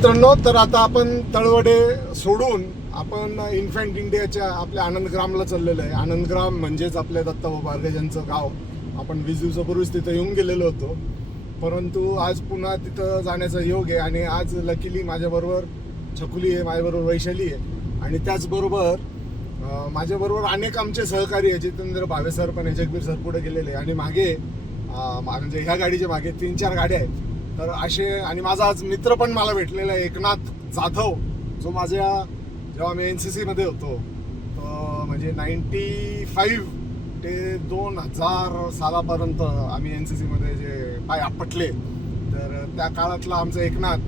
मित्रांनो, तर आता आपण तळवडे सोडून आपण इन्फंट इंडियाच्या आपल्या आनंदग्रामला चाललेलो आहे. आनंदग्राम म्हणजेच आपल्या दत्ताभाऊ बारगेजांचं गाव. आपण 20 दिवसापूर्वीच तिथं येऊन गेलेलो होतो, परंतु आज पुन्हा तिथं जाण्याचा योग आहे. आणि आज लकीली माझ्याबरोबर छकुली आहे, माझ्याबरोबर वैशाली आहे, आणि त्याचबरोबर माझ्याबरोबर अनेक आमचे सहकारी आहे. जितेंद्र भावे सर पण आहे, जगबीर सर पुढे गेलेले, आणि मागे म्हणजे ह्या गाडीच्या मागे 3-4 गाड्या आहेत. तर असे, आणि माझा आज मित्र पण मला भेटलेला आहे, एकनाथ जाधव, जो माझ्या जेव्हा मी NCC मध्ये होतो, तर म्हणजे 95 ते 2000 सालापर्यंत आम्ही NCC मध्ये जे पाय आपटले, तर त्या काळातला आमचा एकनाथ,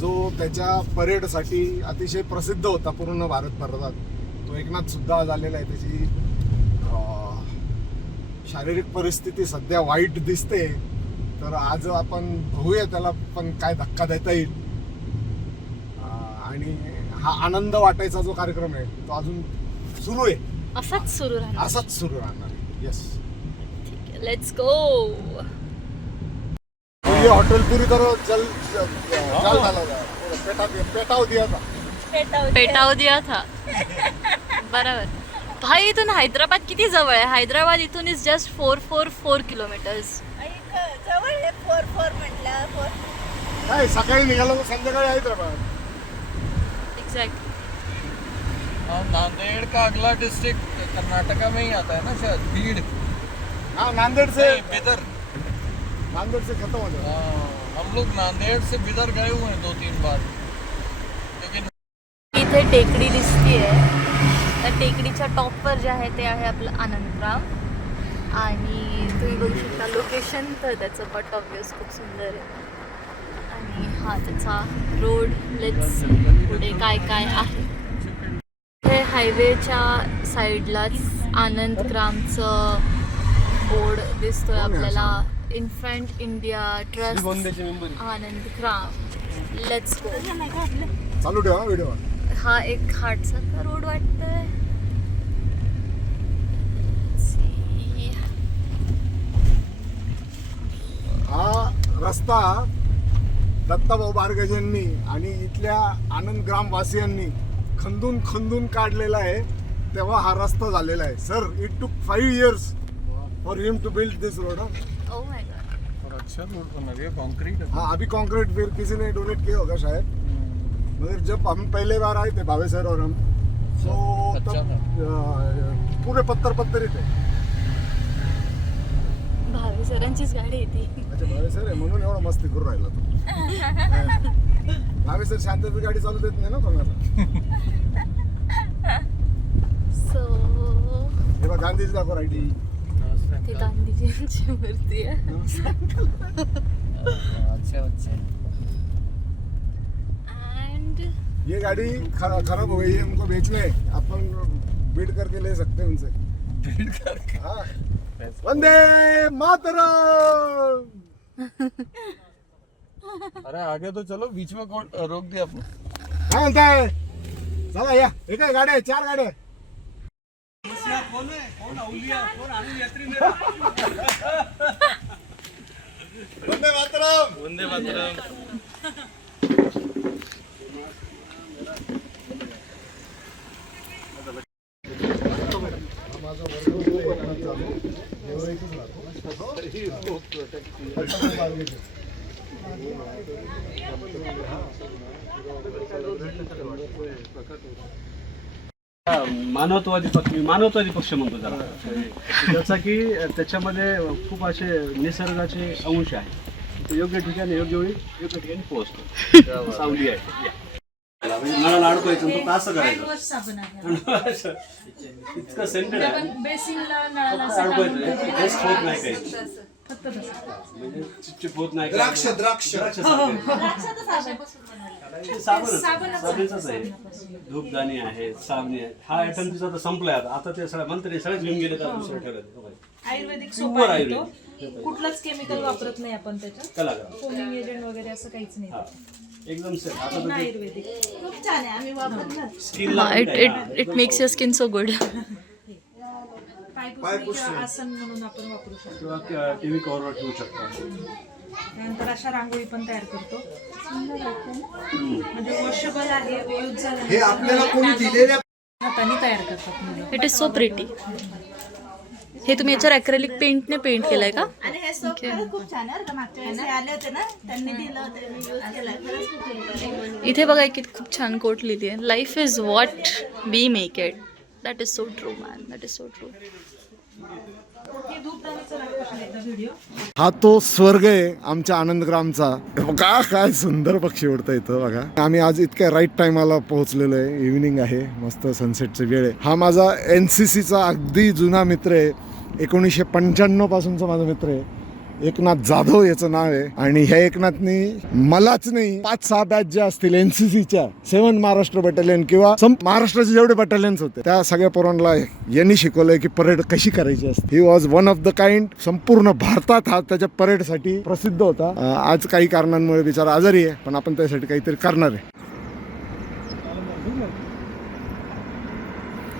जो त्याच्या परेडसाठी अतिशय प्रसिद्ध होता पूर्ण भारतभरात, तो एकनाथ सुद्धा आज आलेला आहे. त्याची शारीरिक परिस्थिती सध्या वाईट दिसते, तर आज आपण बघूया त्याला पण काय धक्का देता येईल. आणि हा आनंद वाटायचा जो कार्यक्रम आहे तो अजून सुरू आहे, असाच सुरू राहणार. Yes, let's go. ये हॉटेल पूरी करो, चल पेटाव दिया था. बरोबर. भाई, इथून हैदराबाद किती जवळ आहे? हैदराबाद इथून इज जस्ट 444 किलोमीटर्स. जवळ आहे. 4 म्हटलं काय, सकाळी निघालो तर संध्याकाळी हैदराबाद. एग्जैक्टली. नांदेड़ का अगला डिस्ट्रिक्ट कर्नाटका में ही आता है ना शायद, भीड़. हाँ, नांदेड़ से बिदर. नांदेड़ से खत्म हो जाए. हम लोग नांदेड़ से बिदर गए हुए हैं 2-3 बार, क्योंकि इथे टेकडी दिसतीये. त्या टेकडीच्या टॉपवर जे आहे ते आहे आपलं आनंदग्राम, आणि तुम्ही बघू शकता लोकेशन, तर त्याचं बट ऑब्वियस खूप सुंदर आहे. आणि हा त्याचा रोड. लेट्स पुढे काय काय आहे. हे हायवेच्या साईडलाच आनंदग्रामचं बोर्ड दिसतोय आपल्याला. Infant India trust Anandgram. Let's go. चालू ठेवा व्हिडिओ. हा एक घाटसारखा रोड वाटतोय. हा रस्ता दत्ताभाऊ बारगेजांनी आणि इथल्या आनंदग्राम वासियांनी खंदून खंदून काढलेला आहे, तेव्हा हा रस्ता झालेला आहे. Sir, it took 5 years for him to build this road. Oh my god. और अच्छा रोड बना दिया, कंक्रीट है. हाँ, अभी कंक्रीट फिर किसी ने डोनेट किया होगा शायद, मगर जब हम पहले बार आए थे भावे सर और हम, तो तब पूरे पत्थर ही थे. भावे सरांचीच गाडी आहे ती. अच्छा, भावे सर आहे म्हणून एवढा मस्ती करून राहिला तो. भावे सर शांततेत गाडी चालू देत नाही ना कोणाला. सो हे बघ, गांधीजी दाखव राहिली. ती गांधीजींची मूर्ती आहे. अच्छा. एंड ये गाड़ी खराब हो गई है, हमको बेचना है. अपन बिड करके ले सकते हैं उनसे. बिल्ड करके. हाँ, वंदे मातरम. अरे आगे तो चलो, बीच में कौन रोक दिया आपने? काय म्हणताय? चला या. हे काय गाड्या आहे? 4 गाड्या आहे. वंदे मातरम. वंदे मातरम. माझा वर्ग चालू देवराईतच राहतो. मानवतावादी पक्ष म्हणतो जरा, जसा की त्याच्यामध्ये खूप असे निसर्गाचे अंश आहे. तो योग्य ठिकाणी योग्य वेळी योग्य ठिकाणी पोहोचतो. सावली आहे. नळाला अडकवायचं तो असं करायचं. इतकं सेंटेड आहे, अडकवायचं होत नाही काही, म्हणजे चिपचिप होत नाही. द्राक्ष साबणाचाच आहे. धूपदाणी आहे, साबणी आहे. हा आयटम तिचा आता संपलाय. आता ते सगळं मंत्री सगळेच घेऊन गेले, तर दुसरं ठेवलं. आयुर्वेदिक सोप आहे तो. कुठलंच केमिकल वापरत नाही आपण त्याच्यात. कलाकार फोमिंग एजंट वगैरे असं काहीच नाही. एकदम सेफ. आता पूर्ण आयुर्वेदिक खूप छान आहे, आम्ही वापरलं. Skin it makes your skin so good. पायपुसणी किंवा आसन म्हणून आपण वापरू शकतो. किंवा टीव्ही कव्हरवर ठेवू शकता. त्यानंतर अशा रांगोळी पण तयार करतो. म्हणजे वॉशेबल आहे, यूज हे आपल्याला कोणी दिलेल्या हाताने तयार करतात मुली. It is so pretty. हे तुम्ही याच्यावर ॲक्रेलिक पेंटने पेंट केलंय का? आणि हे सोप खरंच खूप छान आहे बरं का. मागच्या वेळेस हे आले होते ना, त्यांनी दिलं होतं, मी यूज केलाय. खरंच खूप सुंदर. इथे बघा की खूप छान कोट लिहिली आहे. Life is what we make it. That is so true man. That is so true. हे धूपदाणीचं दाखवतो एकदा व्हिडिओ. हा तो स्वर्ग आहे आमच्या आनंदग्रामचा. बघा काय सुंदर पक्षी उडता इथं बघा. आम्ही आज इतक्या राईट टायमाला पोहोचलेलो आहे. इव्हिनिंग आहे, मस्त सनसेटची वेळ आहे. हा माझा NCCचा अगदी जुना मित्र आहे. 1995 पासूनचा माझा मित्र आहे. एकनाथ जाधव याचं नाव आहे. आणि ह्या एकनाथनी मलाच नाही 5-6 बॅच ज्या असतील NCCच्या 7 महाराष्ट्र बटालियन किंवा महाराष्ट्राचे जेवढे बटालियन्स होते त्या सगळ्या पोरांना यांनी शिकवलंय की परेड कशी करायची असते. He was one of the kind. संपूर्ण भारतात हा त्याच्या परेडसाठी प्रसिद्ध होता. आज काही कारणांमुळे बिचारा आजारी आहे, पण आपण त्यासाठी काहीतरी करणार आहे.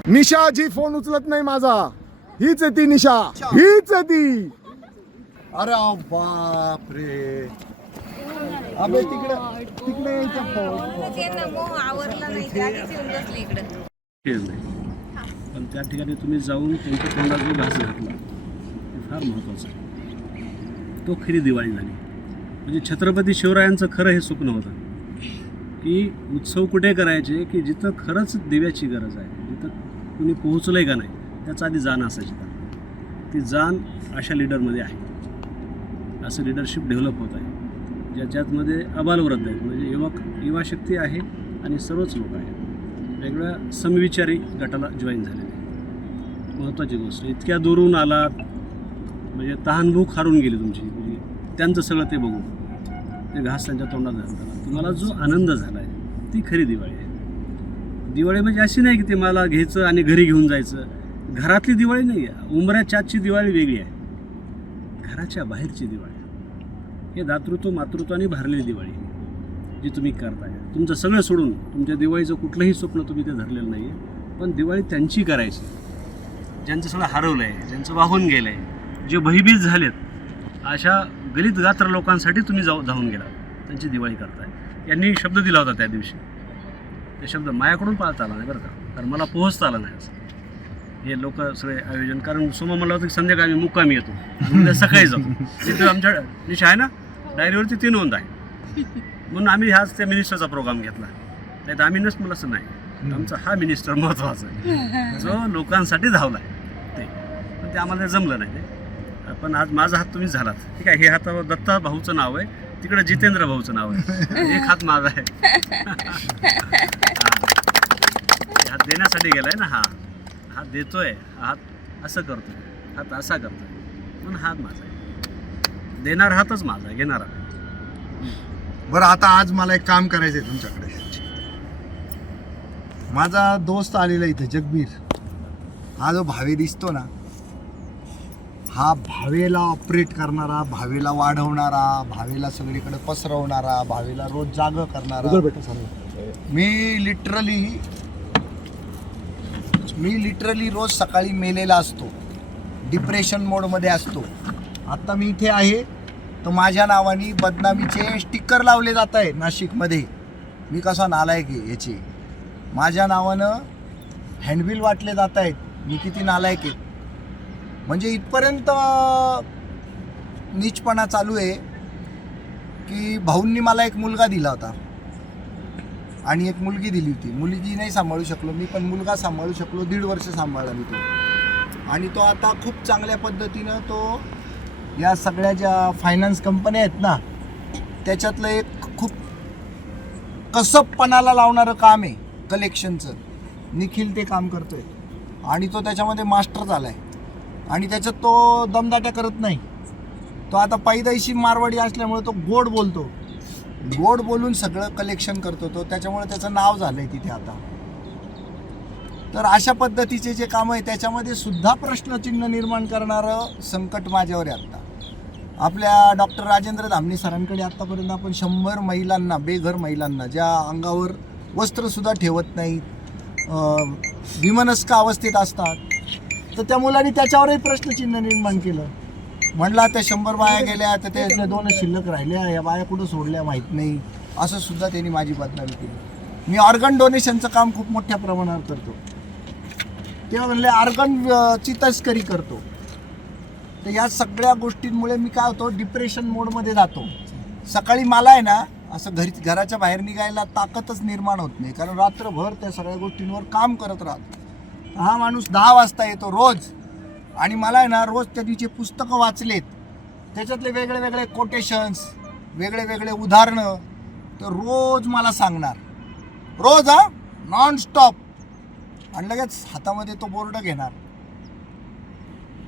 निशा जी फोन उचलत नाही माझा, हीच आहे ती निशा, हीच आहे ती. अरे बाप रे. अबे तिकडे यायचं हेच नाही. पण त्या ठिकाणी तुम्ही जाऊन त्यांच्या तोंडात जो घास घातला ते फार महत्त्वाचं आहे. तो खरी दिवाळी झाली. म्हणजे छत्रपती शिवरायांचं खरं हे स्वप्न होतं की उत्सव कुठे करायचे की जिथं खरंच दिव्याची गरज आहे, जिथं कुणी पोहोचलं आहे का नाही त्याचा आधी जाण असायची. ती जाण अशा लीडरमध्ये आहे. असं लिडरशिप डेव्हलप होत आहे ज्याच्यामध्ये अबालवृद्ध आहेत. म्हणजे युवा शक्ती आहे आणि सर्वच लोक आहेत. वेगळ्या समविचारी गटाला जॉईन झालेले. महत्त्वाची गोष्ट, इतक्या दूरून आलात म्हणजे तहानभूक हारून गेली तुमची. म्हणजे त्यांचं सगळं ते बघून ते घास त्यांच्या तोंडात घालताना तुम्हाला जो आनंद झाला आहे ती खरी दिवाळी आहे. दिवाळी म्हणजे अशी नाही की ते मला घ्यायचं आणि घरी घेऊन जायचं. घरातली दिवाळी नाही आहे. उंबऱ्याच्या आजची दिवाळी वेगळी आहे, घराच्या बाहेरची दिवाळी. हे दातृत्व मातृत्वाने भरलेली दिवाळी जी तुम्ही करताय. तुमचं सगळं सोडून तुमच्या दिवाळीचं कुठलंही स्वप्न तुम्ही ते धरलेलं नाही आहे, पण दिवाळी त्यांची करायची ज्यांचं सगळं हरवलं आहे, ज्यांचं वाहून गेलं आहे, जे भयभीत झालेत, अशा गलित गात्र लोकांसाठी तुम्ही धावून गेला, त्यांची दिवाळी करताय. यांनी शब्द दिला होता त्या दिवशी. ते शब्द माझ्याकडून पाळता आला नाही बरं का, कारण मला पोहोचता आला नाही असं. हे लोक सगळे आयोजन, कारण सोमा मला होतं की संध्याकाळी आम्ही मुक्कामी येतो, उद्या सकाळी जातो. तिथं आमच्या निशा आहे ना, डायरीवरती 3 नोंद आहे. म्हणून आम्ही ह्याच त्या मिनिस्टरचा प्रोग्राम घेतला. नाही तर आम्ही नसतं असं नाही. आमचा हा मिनिस्टर महत्त्वाचा आहे जो लोकांसाठी धावला आहे. पण ते आम्हाला जमलं नाही ते. पण आज माझा हात तुम्हीच झालात. ठीक आहे, हे हातावर दत्ता भाऊचं नाव आहे, तिकडे जितेंद्र भाऊचं नाव आहे. एक हात माझा आहे. हात देण्यासाठी गेलाय ना. हात देतोय, हात असं करतोय, हात असा करतोय, म्हणून हात माझा आहे. देणार हातच माझा, घेणारा. बरं, आता आज मला एक काम करायचं आहे तुमच्याकडे. माझा दोस्त आलेला इथे जगबीर. हा जो भावे दिसतो ना, हा भावेला ऑपरेट करणारा, भावेला वाढवणारा, भावेला सगळीकडे पसरवणारा, भावेला रोज जाग करणारा. मी लिटरली रोज सकाळी मेलेला असतो, डिप्रेशन मोडमध्ये असतो. आत्ता मी इथे आहे तर माझ्या नावाने बदनामीचे स्टिकर लावले जात आहे नाशिकमध्ये. मी कसा नालायक आहे याची. माझ्या नावानं हँडबिल वाटले जात आहेत. मी किती नालायक आहे. म्हणजे इथपर्यंत नीचपणा चालू आहे की भाऊंनी मला एक मुलगा दिला होता आणि एक मुलगी दिली होती. मुलगी नाही सांभाळू शकलो मी, पण मुलगा सांभाळू शकलो. 1.5 वर्ष सांभाळला मी तो. आणि तो आता खूप चांगल्या पद्धतीनं तो या सगळ्या ज्या फायनान्स कंपन्या आहेत ना त्याच्यातलं एक खूप कसबपणाला लावणारं काम आहे कलेक्शनचं. निखिल ते काम करतोय आणि तो त्याच्यामध्ये मास्टर झाला आहे. आणि त्याच्यात तो दमदाट्या करत नाही. तो आता पैदाइशी मारवाडी असल्यामुळे तो गोड बोलतो. गोड बोलून सगळं कलेक्शन करतो तो. त्याच्यामुळे त्याचं नाव झालं आहे तिथे आता. तर अशा पद्धतीचे जे कामं आहे त्याच्यामध्ये सुद्धा प्रश्नचिन्ह निर्माण करणारं संकट माझ्यावर आहे आत्ता. आपल्या डॉक्टर राजेंद्र धामणे सरांकडे आत्तापर्यंत आपण 100 महिलांना, बेघर महिलांना, ज्या अंगावर वस्त्रसुद्धा ठेवत नाहीत, विमनस्क अवस्थेत असतात, तर त्या मुलांनी त्याच्यावरही प्रश्नचिन्ह निर्माण केलं. म्हणला त्या 100 बाया गेल्या तर त्यातल्या 2 शिल्लक राहिल्या, या बाया कुठं सोडल्या माहीत नाही, असं सुद्धा त्यांनी माझी बदनामी केली. मी ऑर्गन डोनेशनचं काम खूप मोठ्या प्रमाणावर करतो. ते म्हणले ऑर्गनची तस्करी करतो. तर या सगळ्या गोष्टींमुळे मी काय होतो, डिप्रेशन मोडमध्ये जातो. सकाळी मला आहे ना असं घराच्या बाहेर निघायला ताकदच निर्माण होत नाही, कारण रात्रभर त्या सगळ्या गोष्टींवर काम करत राहतो. हा माणूस 10 वाजता येतो रोज, आणि मला आहे ना रोज त्यांनी जे पुस्तकं वाचलेत त्याच्यातले वेगळे वेगळे कोटेशन्स, वेगळे वेगळे उदाहरणं तर रोज मला सांगणार, रोज नॉन स्टॉप. आणि लगेच हातामध्ये तो बोर्ड घेणार,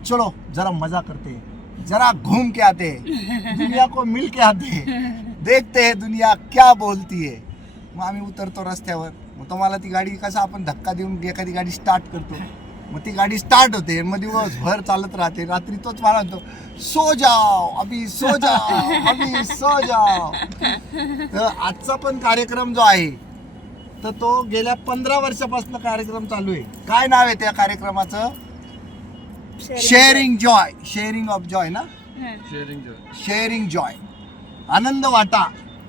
चलो जरा मजा करते, जरा घूम के आते, दुनिया को मिल के आते, देखते हैं दुनिया क्या बोलती है. मग आम्ही उतरतो रस्त्यावर. मग तुम्हाला ती गाडी कसं आपण धक्का देऊन एखादी गाडी स्टार्ट करतो, मग ती गाडी स्टार्ट होते, मग दिवसभर चालत राहते. रात्री तोच मला म्हणतो, सो जाओ अभी, सो जाओ अभी, सो जाओ. तर आजचा पण कार्यक्रम जो आहे तर तो गेल्या 15 वर्षापासून कार्यक्रम चालू आहे. काय नाव आहे त्या कार्यक्रमाचं? Sharing joy, sharing of joy ना, शेअरिंग जॉय, आनंद वाटा.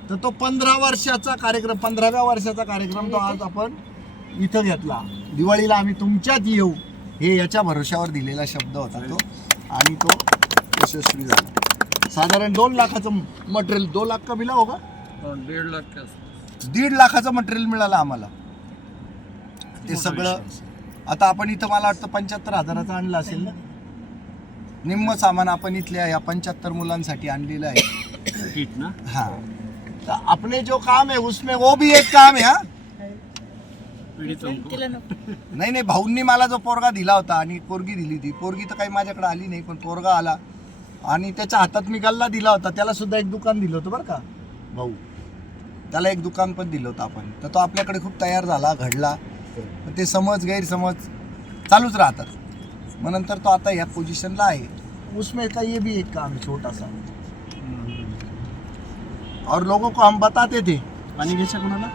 तर तो 15 वर्षाचा कार्यक्रम, 15व्या वर्षाचा कार्यक्रम तो आज आपण इथं घेतला. दिवाळीला आम्ही तुमच्यात येऊ हे याच्या भरोश्यावर दिलेला शब्द होता तो, आणि तो यशस्वी झाला. साधारण 2 लाखाचं मटेरियल, 2 लाख का मिला होगा, 1.5 लाख के आसपास. 1.5 लाखाचं मटेरियल मिळालं आम्हाला. ते सगळं आता आपण इथं मला वाटतं 75,000चं आणलं असेल ना. निम्म सामान आपण इथल्या या 75 मुलांसाठी आणलेलं आहे. किट ना. हाँ, तो अपने जो काम है उसमें वो भी एक काम है. हाँ, नाही नाही, भाऊंनी मला जो पोरगा दिला होता आणि पोरगी दिली होती, पोरगी तर काही माझ्याकडे आली नाही, पण पोरगा आला आणि त्याच्या हातात मी गल्ला दिला होता. त्याला सुद्धा एक दुकान दिलं होतं बरं का भाऊ, त्याला एक दुकान पण दिलं होतं आपण. तर तो आपल्याकडे खूप तयार झाला, घडला. ते समज गैरसमज चालूच राहतात. मग नंतर तो आता या पोझिशनला आहे. उसमें का ये भी एक काम है छोटा सा, और लोगों को हम बताते थे. पाणी घ्यायचं कोणाला?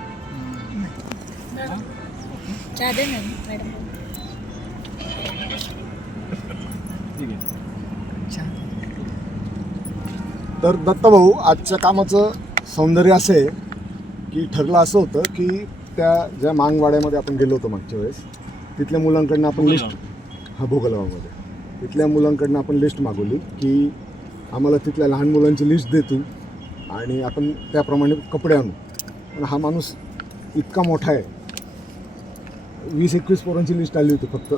तर दत्तभाऊ, आजच्या कामाचं सौंदर्य असं आहे की ठरलं असं होतं की त्या ज्या मांगवाड्यामध्ये आपण गेलो होतो मागच्या वेळेस, तिथल्या मुलांकडनं आपण लिस्ट, हा भोगलगावमध्ये, तिथल्या मुलांकडनं आपण लिस्ट मागवली की आम्हाला तिथल्या लहान मुलांची लिस्ट दे तू आणि आपण त्याप्रमाणे कपडे आणू. पण हा माणूस इतका मोठा आहे, 20-21 पोरांची लिस्ट आली होती फक्त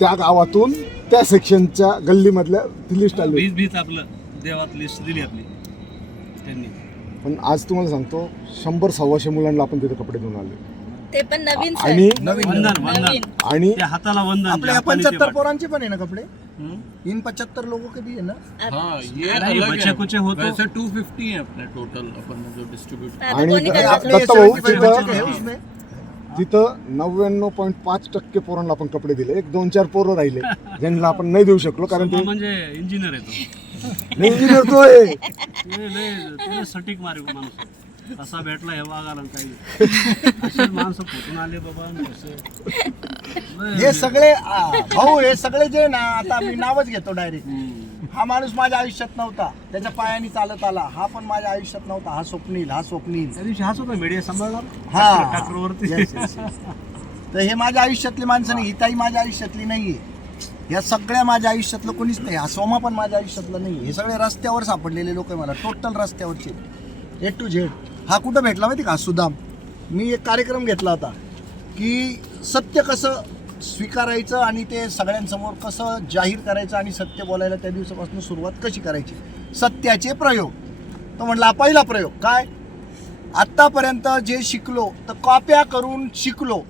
त्या गावातून, त्या सेक्शनच्या गल्लीमधल्या ती लिस्ट आली होती. 20 आपलं देवात लिस्ट दिली आपली त्यांनी. पण आज तुम्हाला सांगतो 100-125 मुलांना आपण तिथे कपडे देऊन आले. ते पण नवीन आणि वंदन आणि त्या हाताला वंदन. आपल्या 75 पोरांचे पण आहे ना कपडे, इन 75 लोगों के भी है ना. हाँ, ये नहीं, अलग बच्चे है. कुछ हो तो- वैसे 250 है अपने टोटल अपन ने जो डिस्ट्रीब्यूट. आणि आपले दत्तभाऊ 75 तिथं है उसमें. तिथं 99.5% पोरांना आपण कपडे दिले. 1-2-4 पोरं राहिले ज्यांना आपण नाही देऊ शकलो, कारण ते म्हणजे इंजिनियर आहे तो. इंजिनियर तो आहे. तुला सटीक मारे माणूस आहे. कसा भेटला हे वागायला काही असेच माणसं फुटून आले बाबा. हे सगळे भाऊ, हे सगळे जे ना, आता मी नावच घेतो डायरेक्ट. हा माणूस माझ्या आयुष्यात नव्हता, त्याच्या पायाने चालत आला. हा पण माझ्या आयुष्यात नव्हता. हा स्वप्नील, हा स्वप्नील. त्या दिवशी हाच होता मीडिया सांभाळणार. हा, ट्रॅक्टरवरती. Yes, yes, yes. तर हे माझ्या आयुष्यातली माणसं नाही, ही ताई माझ्या आयुष्यातली नाहीये. या सगळ्या माझ्या आयुष्यातलं कोणीच नाही. हा सोमा पण माझ्या आयुष्यातलं नाही. हे सगळे रस्त्यावर सापडलेले लोक आहे मला, टोटल रस्त्यावरचे, A to Z. हा कुठं भेटला माहिती का? सुदाम. मी एक कार्यक्रम घेतला होता की सत्य कसं स्वीकारायचं आणि ते सगळ्यांसमोर कसं जाहीर करायचं आणि सत्य बोलायला त्या दिवसापासून सुरुवात कशी करायची, सत्याचे प्रयोग. तो म्हटला पहिला प्रयोग काय, आत्तापर्यंत जे शिकलो तर कॉप्या करून शिकलो,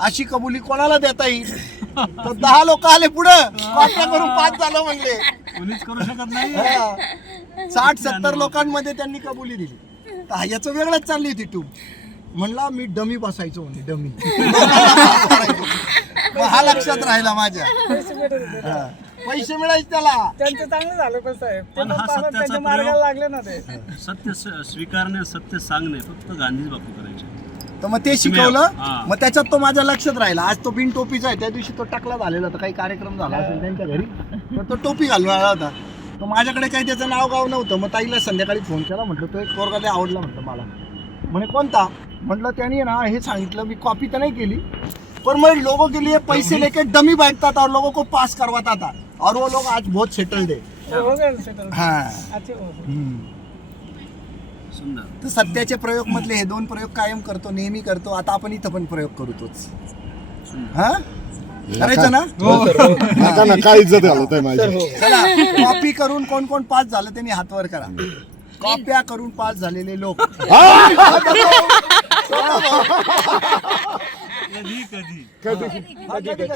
अशी कबुली कोणाला देता येईल? तर 10 लोक आले पुढं, कॉप्या करून 5 झालं म्हणले. कोणीच करू शकत नाही. 60-70 लोकांमध्ये त्यांनी कबुली दिली. तर याचं वेगळंच चालली होती टूब. म्हणला मी डमी बसायचो म्हणे, डमी. हा लक्षात राहिला माझ्या. पैसे मिळायचे त्याला. त्यांचं चांगलं झालं पण साहेब, पण हा सत्याचा त्यांच्या मार्गाला लागले ना ते. सत्य स्वीकारणे, सत्य सांगणे फक्त गांधीच बापू करायचे. तर मग ते शिकवलं. हा. मग त्याच्यात तो माझ्या लक्षात राहिला. आज तो बिन टोपीचा आहे. त्या दिवशी तो टकला झालेला होता, काही कार्यक्रम झाला असेल त्यांच्या घरी, तर तो टोपी घालून आला होता. तर माझ्याकडे काही त्याचं नाव गाव नव्हतं. मग ताईला संध्याकाळी फोन केला, म्हटलं तो एक पोरगा लय आवडला म्हटलं मला. म्हणे कोणता? म्हटलं त्याने ना हे सांगितलं. मी कॉपी तर नहीं केली, पर मैं लोगों के लिए पैसे लेके डमी बैठता था और लोगों को पास करवाता था, और वो लोग आज बहुत सेटल्ड है. हो गए settle. हाँ. अच्छे हो गए. सुंदर. तर सत्याचे प्रयोग मधले हे 2 प्रयोग कायम करतो, नेहमी करतो. आता आपण इथं पण प्रयोग करू तोच. हा करायचं ना? नका ना, काय इज्जत घालत आहे माझी. चला, कॉपी करून कोण कोण पास झालं त्यांनी हात वर करा. कॉप्या करून पास झालेले लोक. कधी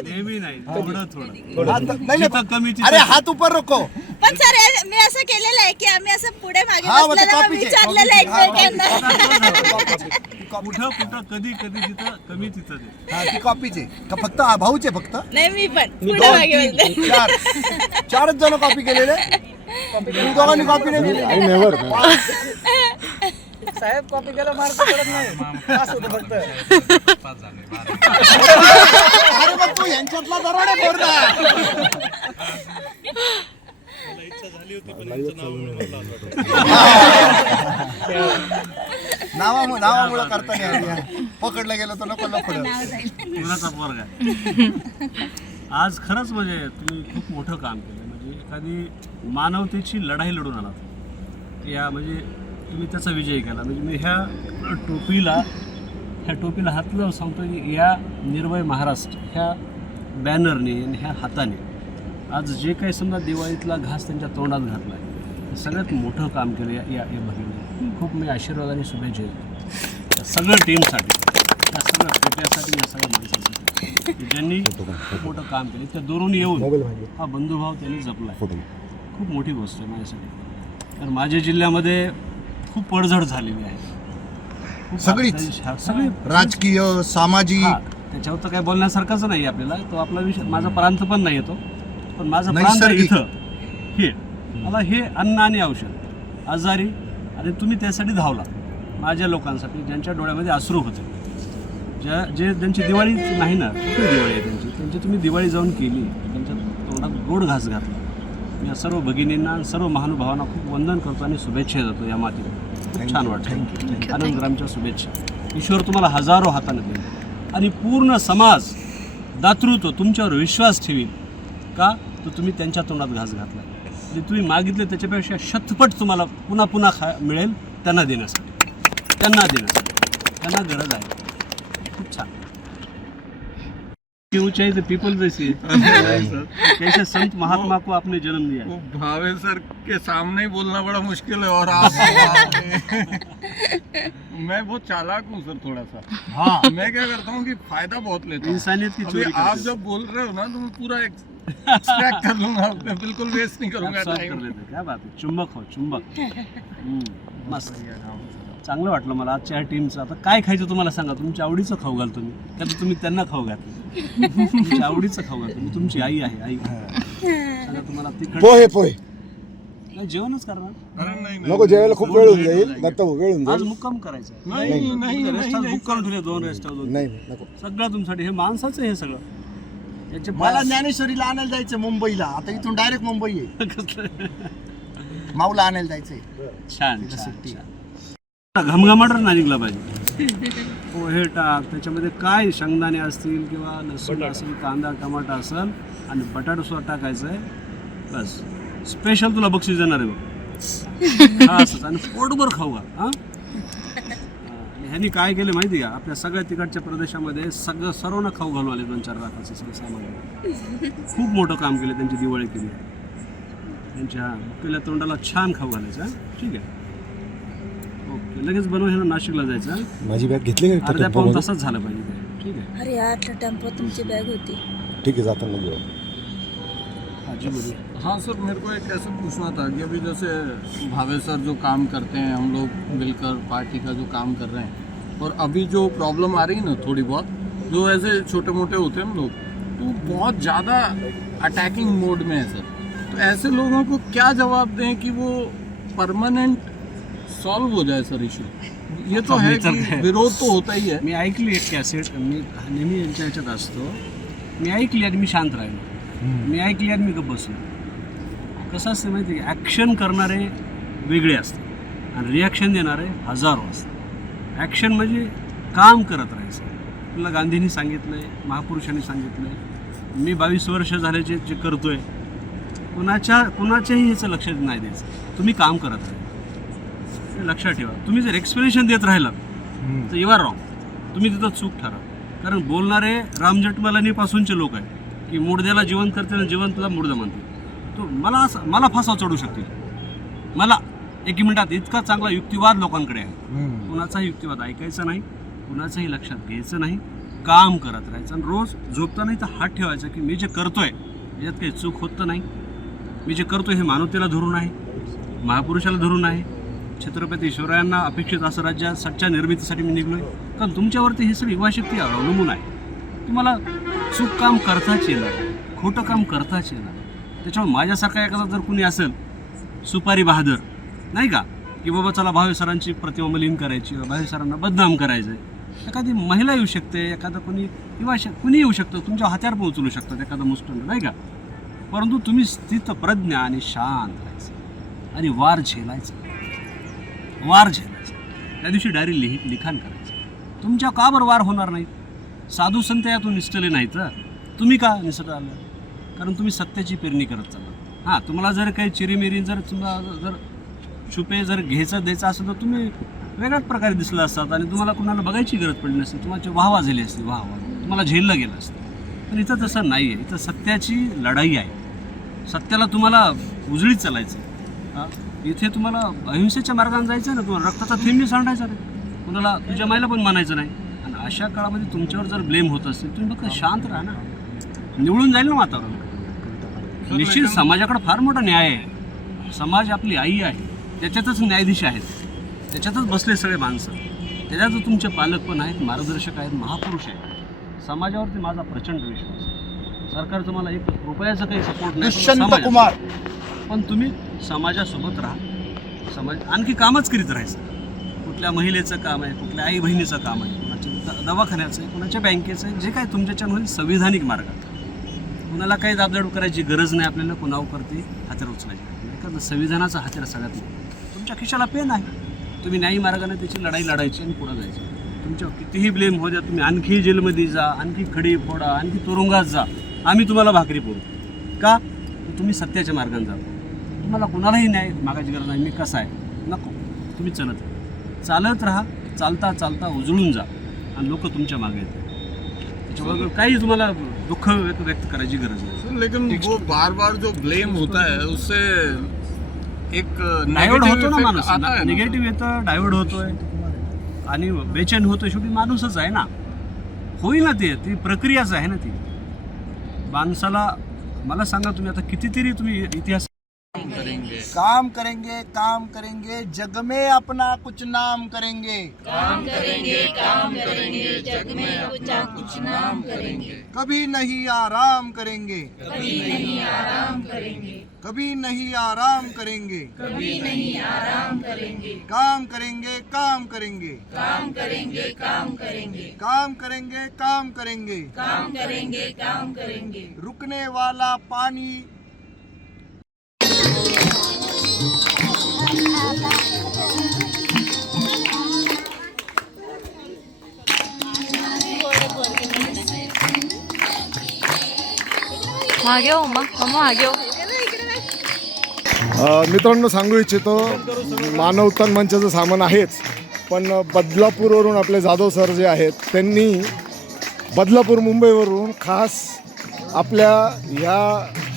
नेहमी नाही, थोडं थोडं. हात- नाही, नाही. कमी अरे हात ऊपर रखो. पण सर मी असं केलेलं आहे की आम्ही असं पुढे मागे हा, मग ते बसलेलं कॉपीचे. विचारलेलं एकमेकांना. कुठं कुठं कधी कधी जिथं कमी तिथं ते. हा, ती कॉपीचे का फक्त भाऊचे फक्त? नाही मी पण पुढे मागे बोलते. 4च जण कॉपी केलेले. तुम्ही दोघांनी कॉपी नाही केली. I never. साहेब कॉपी केला मार्क पडत नाही. पास होतं फक्त. अरे मग तू यांच्यातला दरोडे खोर ना. नावामुळे करता नाही आली. पकडलं गेलं तर नको लफडं. कुणाचा पोरगा आहे. आज खरंच म्हणजे तुम्ही खूप मोठं काम केलं. म्हणजे एखादी मानवतेची लढाई लढून आलात या, म्हणजे तुम्ही त्याचा विजय केला. म्हणजे मी ह्या टोपीला हात लावून सांगतो की या निर्भय महाराष्ट्र ह्या बॅनरने आणि ह्या हाताने आज जे काही समजा दिवाळीतला घास त्यांच्या तोंडात घातला आहे, सगळ्यात मोठं काम केलं या भगिनीने. खूप मी आशीर्वाद आणि शुभेच्छा देतो या सगळ्या टीमसाठी, या सगळ्या पेट्यासाठी, या सगळ्या माणसासाठी की ज्यांनी खूप मोठं काम केलं. त्या दूरून येऊन हा बंधुभाव त्यांनी जपला आहे. खूप मोठी गोष्ट आहे माझ्यासाठी. तर माझ्या जिल्ह्यामध्ये खूप पडझड झालेली आहे. सगळीच सगळी राजकीय, सामाजिक. त्याच्यावर तर काय बोलण्यासारखंच नाही आपल्याला. तो आपला विषय, माझा प्रांत पण नाही येतो, पण माझा प्रांत नैसर्गिक. इथं हे मला हे अन्न आणि औषध आजारी, आणि तुम्ही त्यासाठी धावला माझ्या लोकांसाठी ज्यांच्या डोळ्यामध्ये अश्रू होते, ज्यांची दिवाळी नाही ना, कुठे दिवाळी आहे त्यांची तुम्ही दिवाळी जाऊन केली, त्यांच्या तोंडात गोड घास घातला. मी या सर्व भगिनींना, सर्व महानुभावांना खूप वंदन करतो आणि शुभेच्छा देतो या मातीला. खूप छान वाटतं. आनंदग्रामच्या शुभेच्छा. ईश्वर तुम्हाला हजारो हाताने देईल आणि पूर्ण समाज दातृत्व तुमच्यावर विश्वास ठेवील का, तर तुम्ही त्यांच्या तोंडात घास घातला. आणि तुम्ही मागितले त्याच्यापेक्षा शतपट तुम्हाला पुन्हा पुन्हा मिळेल त्यांना देण्यासाठी. त्यांना गरज आहे. खूप छान. की ऊंचाई से पीपल जैसी कैसे संत महात्मा को आपने जन्म दिया. वो भावे सर के सामने ही बोलना बड़ा मुश्किल है, और आप मैं बहुत चालाक हूँ सर थोड़ा सा. हाँ, मैं क्या करता हूँ कि फायदा बहुत लेता हूँ. इंसानियत की अभी चोरी आप जब बोल रहे हो ना तो मैं पूरा एक्सट्रैक्ट कर लूंगा, मैं बिल्कुल वेस्ट नहीं करूंगा कर टाइम. लेते. क्या बात आहे. चुंबक हो, चुंबक. मस्त. चांगलं वाटलं मला आजच्या ह्या टीमचं. आता काय खायचं तुम्हाला सांगा. तुमच्या आवडीचं खाऊ घालतो मी, कारण तुम्ही त्यांना खाऊ घातलं. तुमच्या आवडीचं खाऊ घालतो मी. तुमची आई आहे, आई सांगा तुम्हाला तिखट. पोहे नाही, जेवणच करणार. अरे नाही नको, जेवायला खूप वेळ होऊन जाईल. दत्ता वेळ होऊन आज जाईल. मुक्काम करायचा. नहीं रेस्टॉरंट बुक करून ठेवले, 2 रेस्टॉरंट. नाही नको. सगळं तुमच्यासाठी. हे माणसाचं हे सगळं. याचे मला ज्ञानेश्वरीला आणायला जायचं मुंबईला. आता इथून डायरेक्ट मुंबई आहे. कसलं माऊला आणायला जायचंय. छान छान. घमघमाटच नाही निघला पाहिजे. पोहे टाक, त्याच्यामध्ये काय शेंगदाणे असतील किंवा लसूण असेल, कांदा टमाटा असेल आणि बटाटा सुद्धा टाकायचं आहे. बस स्पेशल तुला बक्षीस देणार आहे बघ. हा असंच. आणि पोटभर खाऊ घाल. हां, ह्यांनी काय केलं माहिती का, आपल्या सगळ्या तिकडच्या प्रदेशामध्ये सर्वांना खाऊ घालून आले 2-4 लाखाचं सगळं सामान. खूप मोठं काम केलं. त्यांची दिवाळी केली त्यांच्या पहिल्या तोंडाला छान खाऊ घालायचं. ठीक आहे, ओके. लगेच बनवून ह्याला नाशिकला जायचं. माझी बॅग घेतली का? अर्ध्या पाऊण तासात झालं पाहिजे ते. ठीक आहे. अरे यार टेम्पो तुमची बॅग होती. ठीक आहे, जाताना घेऊ. हाजी बोलिए. हाँ सर, मेरे को एक ऐसे पूछना था कि अभी जैसे भावे सर जो काम करते हैं, हम लोग मिलकर पार्टी का जो काम कर रहे हैं, और अभी जो प्रॉब्लम आ रही है ना थोड़ी बहुत, जो ऐसे छोटे मोटे होते हैं हम लोग, तो बहुत ज़्यादा अटैकिंग मोड में है सर. तो ऐसे लोगों को क्या जवाब दें कि वो परमानेंट सॉल्व हो जाए सर इशू. ये तो है कि विरोध तो होता ही है. मी ऐकली एक कॅसेट. मी नेहमी यांच्या ह्याच्यात असतो. मी ऐकली आणि मी शांत राहिलो. मी ऐकली आणि मी गप्प बसलो. कसं असतं माहिती आहे, ॲक्शन करणारे वेगळे असतात आणि रिॲक्शन देणारे हजारो असतात. ॲक्शन म्हणजे काम करत राहायचं. तुला गांधींनी सांगितलं आहे, महापुरुषांनी सांगितलं आहे, मी 22 वर्ष झाल्याचे जे करतो आहे, कुणाच्याही ह्याचं लक्ष नाही द्यायचं. तुम्ही काम करत राहा, हे लक्षात ठेवा. तुम्ही जर एक्सप्लेनेशन देत राहिलात तर यू आर रॉंग, तुम्ही तिथं चूक ठरा. कारण बोलणारे राम जेठमलानीपासूनचे लोक आहेत की मुडद्याला जिवंत करतील आणि जिवंतला मुडदा म्हणतील. तो मला फासा चढू शकतील. मला 1 मिनिटात इतका चांगला युक्तिवाद लोकांकडे आहे. कुणाचाही युक्तिवाद ऐकायचा नाही, कुणाचंही लक्षात घ्यायचं नाही, काम करत राहायचं. आणि रोज झोपतानाही तर हात ठेवायचा की मी जे करतोय याच्यात काही चूक होत नाही. मी जे करतोय हे मानवतेला धरून आहे, महापुरुषाला धरून आहे. छत्रपती शिवरायांना अपेक्षित असं राज्यात सच्च्या निर्मितीसाठी मी निघलोय. कारण तुमच्यावरती ही सगळी युवाशक्ती अवलंबून आहे. तुम्हाला चूक काम करताच येणार, खोटं काम करताच येणार. त्याच्यामुळे माझ्यासारखा एखादा जर कुणी असेल सुपारी बहादर, नाही का, की बाबा चला भावे सरांची प्रतिमा मलिन करायची, भावे सरांना बदनाम करायचं आहे. एखादी महिला येऊ शकते, एखादा कुणी कुणी येऊ शकतं, तुमच्या हात्यावर पोहोचवू शकतात एखादा मुस्टंड, नाही का. परंतु तुम्ही स्थितप्रज्ञ आणि शांत राहायचं आणि वार झेलायचं. त्या दिवशी डायरी लिखाण करायचं. तुमच्या का बरं वार होणार नाहीत? साधू संत यातून निसटले नाहीत, तुम्ही का निसट आलं? कारण तुम्ही सत्याची पेरणी करत चालला. हां, तुम्हाला जर काही चिरीमिरी जर तुम्हाला जर छुपे जर घ्यायचं द्यायचं असेल तर तुम्ही वेगळ्याच प्रकारे दिसला असतात आणि तुम्हाला कुणाला बघायची गरज पडली नसते. तुम्हाला वाहवा झाली असते, वाहवा तुम्हाला झेललं गेलं असतं. पण इथं तसं नाही आहे. इथं सत्याची लढाई आहे. सत्याला तुम्हाला उजळीत चालायचं. हां, इथे तुम्हाला अहिंसेच्या मार्गाने जायचं ना. तुम्हाला रक्ताचा थेंब बी सांडायचा नाही, कुणाला तुझ्या मायला पण मानायचं नाही. आणि अशा काळामध्ये तुमच्यावर जर ब्लेम होत असेल तुम्ही फक्त शांत राहा ना, निवळून जाईल ना वातावरण. निश्चित समाजाकडे फार मोठा न्याय आहे. समाज आपली आई आहे, त्याच्यातच न्यायाधीश आहेत, त्याच्यातच बसले सगळे माणसं, त्याच्यातच तुमचे पालक पण आहेत, मार्गदर्शक आहेत, महापुरुष आहेत. समाजावरती माझा प्रचंड विश्वास आहे. सरकारचं मला 1 रुपयाचं काही सपोर्ट नाही, कुमार, पण तुम्ही समाजासोबत राहा. समाज आणखी कामच करीत राहायचं. कुठल्या महिलेचं काम आहे, कुठल्या आई बहिणीचं काम आहे, कुणाच्या दवाखान्याचं आहे, कुणाच्या बँकेचं आहे, जे काय तुमच्याच्यानं होईल संविधानिक मार्गात. कुणाला काही दाबदाड करायची गरज नाही. आपल्याला कुणावर करते हात्यार उचलायची, कारण संविधानाचा हात्यार सगळ्यात मोठा. तुमच्या खिशाला पेन आहे, तुम्ही न्यायी मार्गाने त्याची लढाई लढायची आणि पुढं जायची. तुमच्यावर कितीही ब्लेम हो द्या, तुम्ही आणखी जेलमध्ये जा, आणखी खडी फोडा, आणखी तुरुंगात जा, आम्ही तुम्हाला भाकरी पुरवू. का? तुम्ही सत्याच्या मार्गाने जा. तुम्हाला कुणालाही न्याय मागायची गरज नाही. मी कसा आहे नको, तुम्ही चालत राहा. चालता चालता उजळून जा आणि लोक तुमच्या मागे येतात. त्याच्याबरोबर काही तुम्हाला दुःख व्यक्त करायची गरज नाही. लेकिन वो बार बार जो ब्लेम होता है उससे एक डायवर्ट होतो ना effect माणूस, आता है ना. निगेटिव्ह येतं, डायवर्ट होतोय आणि बेचैन होतोय. शेवटी माणूसच आहे ना, होईल ना. ती प्रक्रियाच आहे ना ती माणसाला. मला सांगा, तुम्ही आता कितीतरी तुम्ही इतिहास काम करेंगे काम करेंगे, जग में अपना कुछ नाम करेंगे. काम करेंगे जग में कुछ नाम करेंगे. कभी नहीं आराम करेंगे, कभी नहीं आराम करेंगे. कभी नहीं आराम करेंगे. कभी नहीं आराम करेंगे. काम करेंगे काम करेंगे. काम करेंगे काम करेंगे. काम करेंगे काम करेंगे. काम करेंगे काम करेंगे. रुकने वाला पानी. मागे हो मम्मा, मागे हो. मित्रांनो, सांगू इच्छितो, मानवतन मंचाचं सामान आहेच, पण बदलापूरवरून आपले जाधव सर जे आहेत त्यांनी बदलापूर मुंबईवरून खास आपल्या ह्या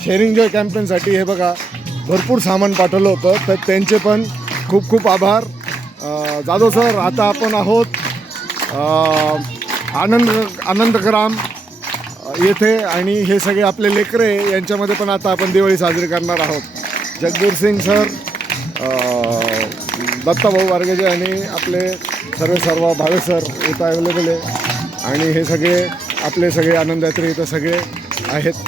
शेअरिंग जॉय कॅम्पेनसाठी हे बघा भरपूर सामान पाठवलं होतं. तर त्यांचे पण खूप खूप आभार. जाधव सर, आता आपण आहोत आनंदग्राम येथे आणि हे सगळे आपले लेकरे यांच्यामध्ये पण आता आपण दिवाळी साजरी करणार आहोत. जगबीर सिंग सर, दत्ताभाऊ वारगेजे आणि आपले सर्व भावे सर इथं अवेलेबल आहे आणि हे सगळे आपले सगळे आनंदयात्री इथं सगळे आहेत.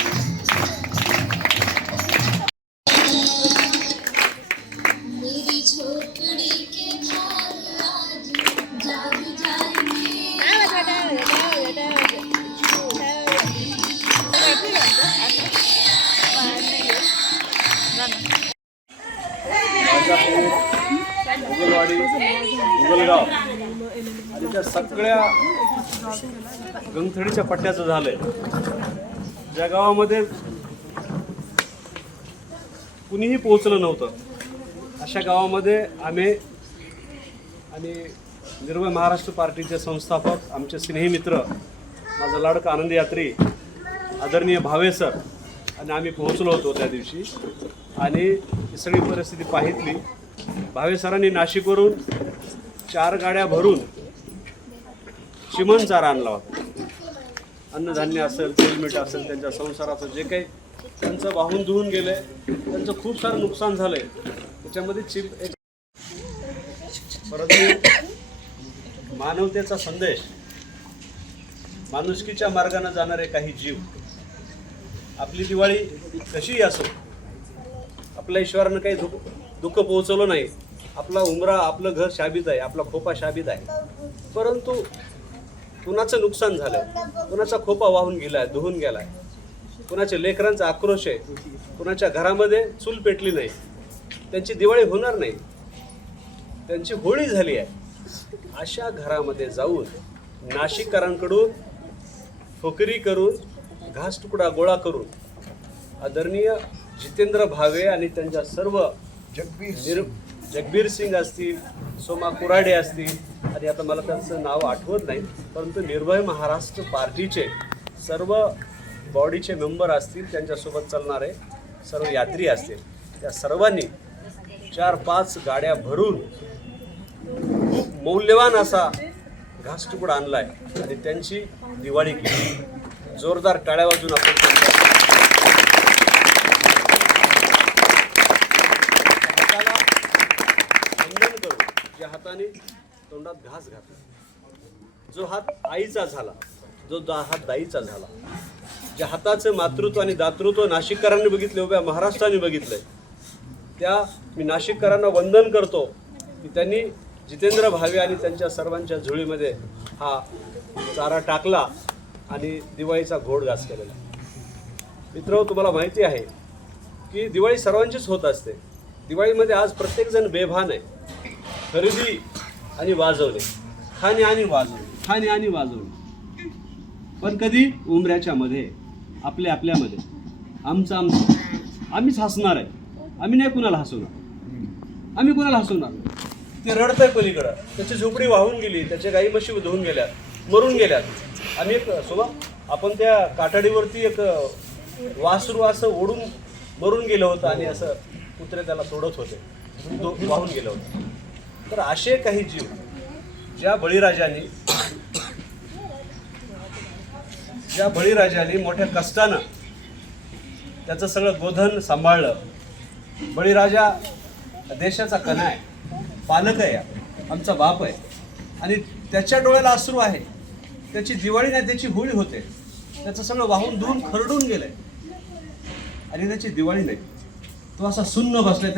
जा ना. गंगथडीच्या पट्ट्याचं झालंय. ज्या गावामध्ये कुणीही पोहोचलं नव्हतं अशा गावामध्ये आम्ही आणि निर्भय महाराष्ट्र पार्टीचे संस्थापक आमचे स्नेही मित्र माझा लाडका आनंद यात्री आदरणीय भावे सर आणि आम्ही पोहोचलो होतो त्या दिवशी आणि ही सगळी परिस्थिती पाहितली. भावे सरांनी नाशिकवरून 4 गाड्या भरून चिमण चारा आणला होता. अन्नधान्य असेल, तेलमीठ असेल, त्यांच्या संसाराचं जे काही त्यांचं वाहून धुवून गेलंय, त्यांचं खूप सारं नुकसान झालंय. त्याच्यामध्ये परंतु मानवतेचा संदेश, माणुसकीच्या मार्गाने जाणारे काही जीव, आपली दिवाळी कशीही असो, आपल्या ईश्वरानं काही दुःख पोहोचवलं नाही. आपला उमरा, आपलं घर शाबीत आहे, आपला खोपा शाबीत आहे, परंतु कुणाचं नुकसान झालंय, कुणाचा खोपा वाहून गेलाय, धुवून गेलाय, कुणाच्या लेकरांचा आक्रोश आहे, कुणाच्या घरामध्ये चूल पेटली नाही, त्यांची दिवाळी होणार नाही, त्यांची होळी झाली आहे. अशा घरामध्ये जाऊन नाशिककरांकडून फुकरी करून, घास तुकडा गोळा करून आदरणीय जितेंद्र भावे आणि त्यांच्या सर्व जगबीर सिंग असतील, सोमा कुराडे असतील आणि आता मला त्यांचं नाव आठवत नाही, परंतु निर्भय महाराष्ट्र पार्टीचे सर्व बॉडीचे मेंबर असतील, त्यांच्यासोबत चालणारे सर्व यात्री असतील, त्या सर्वांनी 4-5 गाड्या भरून खूप मौल्यवान असा घास तुकडा आणलाय आणि त्यांची दिवाळी केली. जोरदार टाळ्या वाजून आपण हाताला वंदन करू. ज्या हाताने तोंडात घास घातला, जो हात आईचा झाला, जो हात दाईचा झाला, ज्या हाताचं मातृत्व आणि दातृत्व नाशिककरांनी बघितले, उभ्या महाराष्ट्राने बघितलंय, त्या मी नाशिककरांना वंदन करतो की त्यांनी जितेंद्र भावे आणि त्यांच्या सर्वांच्या झोळीमध्ये हा चारा टाकला आणि दिवाळीचा घोड घास केलेला. मित्र, तुम्हाला माहिती आहे की दिवाळी सर्वांचीच होत असते. दिवाळीमध्ये आज प्रत्येकजण बेभान आहे. खरेदी आणि वाजवणे, खाणे आणि वाजवणे, खाणे आणि वाजवणे, पण कधी उमऱ्याच्या मध्ये, आपल्यामध्ये आमचं आम्हीच हसणार आहे. आम्ही नाही कुणाला हसवणार, आम्ही कुणाला हसवणार. ते रडतंय पलीकडं, त्याची झोपडी वाहून गेली, त्याच्या गाई म्हशी धुवून गेल्यात, मरून गेल्यात. आम्ही एक आपण त्या काठाडीवरती एक वासरू असं ओढून मरून गेलं होतं आणि असं कुत्रे त्याला सोडत होते, वाहून गेलं होतं. तर असे काही जीव ज्या बळीराजाने मोठ्या कष्टानं त्याचं सगळं गोधन सांभाळलं. बळीराजा देशाचा कणा आहे, पालक आहे, आमचा बाप आहे आणि त्याच्या डोळ्याला अश्रू आहे. त्याची दिवाळी नाही, त्याची होळी होते. त्याचं सगळं वाहून धुवून खरडून गेलंय आणि त्याची दिवाळी नाही. तो असा सुन्न बसलाय.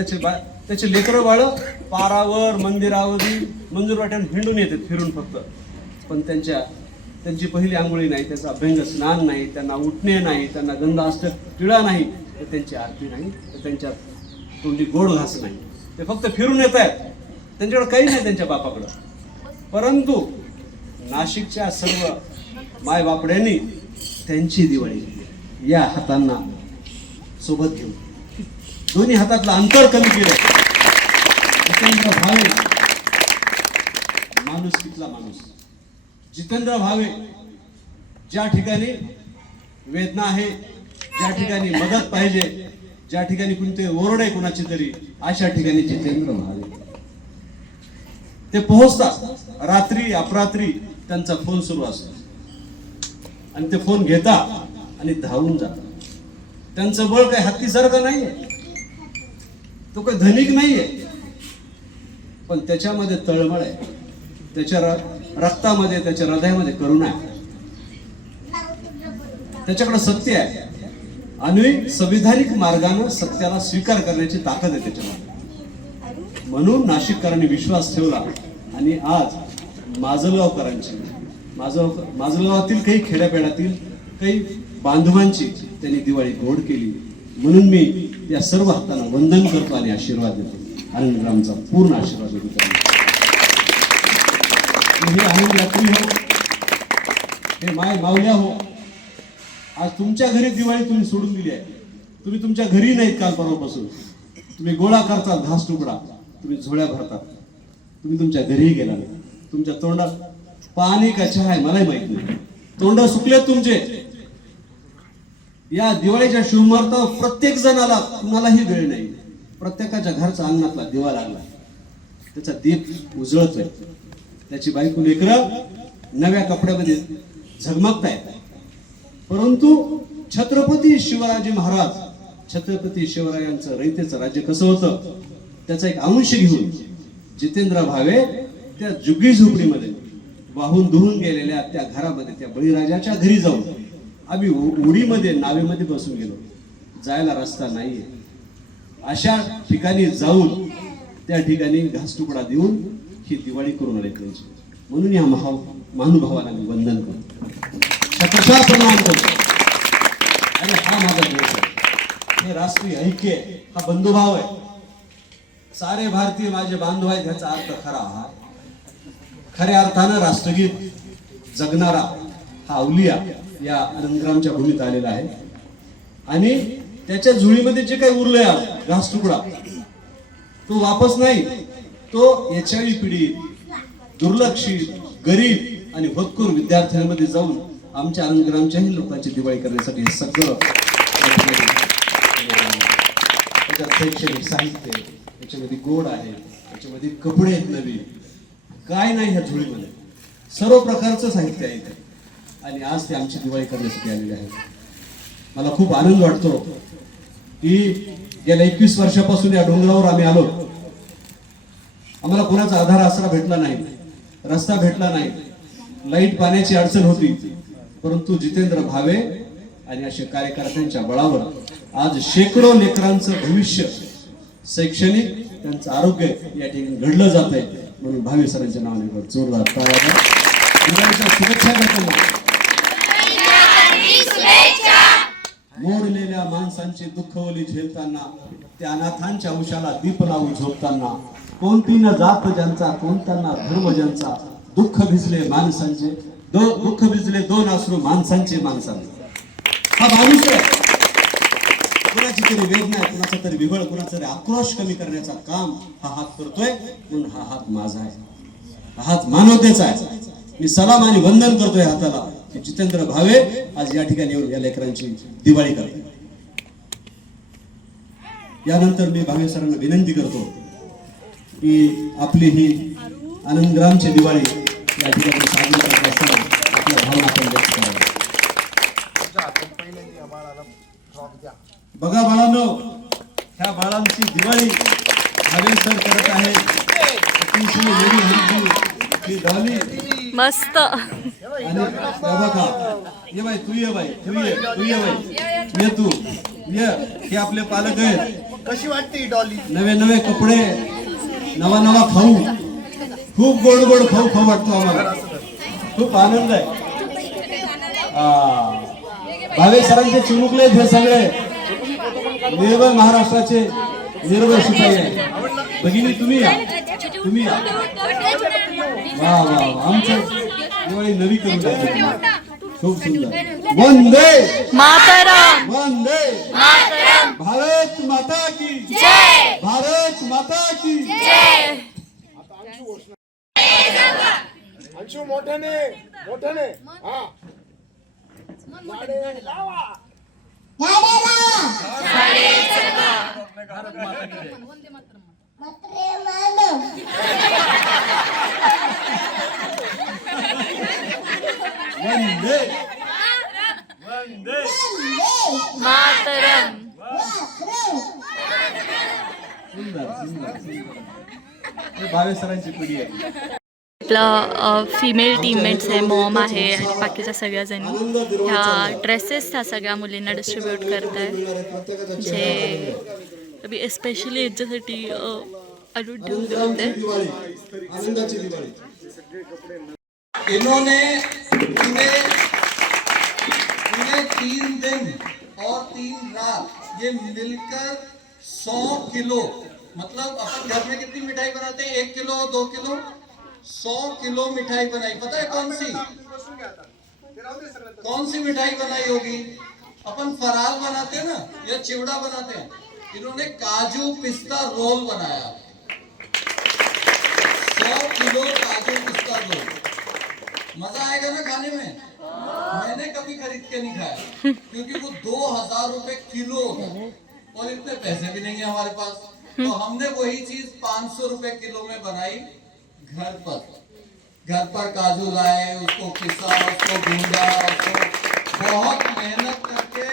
त्याचे लेकरं बाळं पारावर, मंदिरावरी, मंजूर वाट्यावर हिंडून येतात फिरून फक्त, पण त्यांची पहिली आंघोळी नाही, त्यांचं अभ्यंग स्नान नाही, त्यांना उठणे नाही, त्यांना गंध अष्टक टिळा नाही, तर त्यांची आरती नाही, तर त्यांच्या तोंडी गोड घास नाही. ते फक्त फिरून येत आहेत, त्यांच्याकडे काही नाही त्यांच्या बापाकडं. परंतु नाशिकच्या सर्व मायबापड्यांनी त्यांची दिवाळी या हातांना सोबत घेऊन दोन्ही हातातलं अंतर कमी केलं. जितेंद्र भावे माणुसकीतला माणूस. जितेंद्र भावे ज्या ठिकाणी वेदना आहे, ज्या ठिकाणी मदत पाहिजे, ज्या ठिकाणी कोणते ओरड आहे कुणाची तरी, अशा ठिकाणी जितेंद्र भावे ते पोहोचतात. रात्री अपरात्री त्यांचा फोन सुरू असतो आणि ते फोन घेता आणि धावून जातात. त्यांचं बळ काही हत्तीसारखं नाहीये, तो काही धनिक नाहीये, पण त्याच्यामध्ये तळमळ आहे, त्याच्या रक्तामध्ये, त्याच्या हृदयामध्ये करुणा आहे, त्याच्याकडे सत्य आहे आणि संविधानिक मार्गाने सत्याला स्वीकार करण्याची ताकद आहे त्याच्यामध्ये. म्हणून नाशिककरांनी विश्वास ठेवला आणि आज माजलगावातील काही खेड्यापेड्यातील काही बांधवांची त्यांनी दिवाळी गोड केली. म्हणून मी या सर्व हातांना वंदन करतो आणि आशीर्वाद देतो. आनंदरामचा पूर्ण आशीर्वाद देतो. हे आनंद यात्री हो, हे माय माऊल्या हो, आज तुमच्या घरी दिवाळी तुम्ही सोडून दिली आहे. तुम्ही तुमच्या घरी नाहीत काल परवापासून. तुम्ही गोळा करता घास तुकडा, तुम्ही झोळ्या भरतात. तुम्ही तुमच्या घरीही गेला नाही. तुमच्या तोंडात पाणी का चहा आहे मलाही माहित नाही. तोंड सुकलेत तुमचे. या दिवाळीच्या शुभमुहूर्तावर प्रत्येक जणाला, कुणालाही वेळ नाही. प्रत्येकाच्या घरचा अंगणातला दिवा लागला, त्याचा दीप उजळतोय, त्याची बायको लेकरं नव्या कपड्यामध्ये झगमगतायत. परंतु छत्रपती शिवाजी महाराज, छत्रपती शिवरायांचं रयतेचं राज्य कसं होतं त्याचा एक अंश घेऊन जितेंद्र भावे त्या जुगी झोपडीमध्ये वाहून धुवून गेलेल्या त्या घरामध्ये, त्या बळीराजाच्या घरी जाऊन आम्ही उडीमध्ये नावेमध्ये बसून गेलो. जायला रस्ता नाहीये. अशा ठिकाणी जाऊन त्या ठिकाणी घास तुकडा देऊन ही दिवाळी करून आले त्यांची. म्हणून या महानुभावाला मी वंदन करतो, शतशः प्रणाम करतो. आणि हा माझा देश आहे, हे राष्ट्रीय ऐक्य आहे, हा बंधुभाव आहे. सारे भारतीय माझे बांधव आहेत ह्याचा अर्थ खरा हा. खऱ्या अर्थानं राष्ट्रगीत जगणारा हा अवलिया या आनंदग्रामच्या भूमीत आलेला आहे. आणि त्याच्या झुळीमध्ये जे काही उरलंय आज घास तुकडा, तो वापस नाही. तो याच्यावी पिढी दुर्लक्षित, गरीब आणि भटकूर विद्यार्थ्यांमध्ये जाऊन आमच्या आनंदग्रामच्याही लोकांची दिवाळी करण्यासाठी हे सगळं त्याच्यात शैक्षणिक साहित्य, त्याच्यामध्ये गोड आहे, त्याच्यामध्ये कपडे आहेत नवीन, काय नाही ह्या झोळीमध्ये, सर्व प्रकारचं साहित्य आहे इथे. आणि आज ते आमची दिवाळी करण्यासाठी आलेले आहेत. मला खूप आनंद वाटतो की गेल्या 21 वर्षापासून या डोंगरावर आम्ही आलो. आम्हाला कोणाचा आधार आसरा भेटला नाही, रस्ता भेटला नाही, लाईट पाण्याची अडचण होती. परंतु जितेंद्र भावे आणि अशा कार्यकर्त्यांच्या बळावर आज शेकडो लेकरांचं भविष्य, शैक्षणिक, त्यांचं आरोग्य या ठिकाणी घडलं जात आहे. म्हणून भावे सरांच्या नावाने जोरदार टाळ्या. दिवाळीच्या शुभेच्छा करताना मोडलेल्या माणसांची दुःखवली झेलताना, त्या अनाथांच्या अंशाला दीप लावून झोपताना, कोणती न जात ज्यांचा, कोणता ना धर्म ज्यांचा, दुःख भिजले माणसांचे, दुःख भिजले दोन अश्रू माणसांचे माणसांचे. हा माणूस आहे. कुणाची तरी वेदना आहे, कुणाचा तरी विवळ, कुणाचा तरी आक्रोश कमी करण्याचा काम हा हात करतोय. म्हणून हा हात माझा आहे, हा हात मानवतेचा आहे. मी सलाम आणि वंदन करतोय हाताला. जितेंद्र भावे आज या ठिकाणी येऊन या लेकरांची दिवाळी करते. यानंतर मी भावे सरांना विनंती करतो की आपली ही आनंदग्रामची दिवाळी या ठिकाणी साजरी करत असताना आपल्या भावना आपण व्यक्त कराव्या. बघा बाळांनो, ह्या बाळांची दिवाळी भावे सर करत आहे. अतिशय वेगळी ही डॉली मस्त. आणि बघा, ये बाई तू, ये बाई तू, ये तू, ये बाई ये तू, ये. हे आपले पालक आहेत. कशी वाटते डॉली? नवे नवे कपडे, नवा नवा खाऊ, खूप गोड गोड खाऊ खाऊ वाटतो आम्हाला. खूप आनंद आहे. भावे सरांचे चिमुकले हे सगळे निर्भय महाराष्ट्राचे निर्भय शिपाई आहे. भगिनी तुम्ही या, तुम्ही या. वा वा, आमचं दिवाळी नवी करून टाकली. खूप सुंदर. वंदे मातरम, वंदे मातरम, भारत माता की जय, भारत माता की जय. अंशू मोठ्याने मोठ्याने हा झाडे लावा. वंदे वंदे मातरम. सुंदर सुंदर सुंदर. हे भावे सरांची पिढी आहे. आपला फिमेल टीममेट्स आहे, मॉम आहे आणि बाकीच्या सगळ्या जणी ह्या ड्रेसेस ह्या सगळ्या मुलींना डिस्ट्रीब्यूट करत आहेत, जे एस्पेशली यांच्यासाठी आणून ठेवले होते. आनंदाची दिवाळी. इन्होंने पूरे 3 दिन और 3 रात ये मिलकर 100 किलो, मतलब अपन घर में कितनी मिठाई बनाते हैं, 1 किलो 2 किलो, 100 किलो मिठाई बनाई. पता है कौन सी? कौन सी मिठाई बनाई होगी? अपन फराल बनाते हैं ना, या चिवड़ा बनाते हैं। इन्होंने काजू पिस्ता रोल बनाया, 100 किलो काजू पिस्ता रोल। मजा आएगा ना खाने में? मैंने कभी खरीद के नहीं खाया, क्योंकि वो 2000 रुपए किलो है और इतने पैसे भी नहीं है हमारे पास। तो हमने वही चीज 500 रुपए किलो में बनाई घर पर काजू लाए, उसको पिसा, उसको भूंजा, उसको बहुत मेहनत करके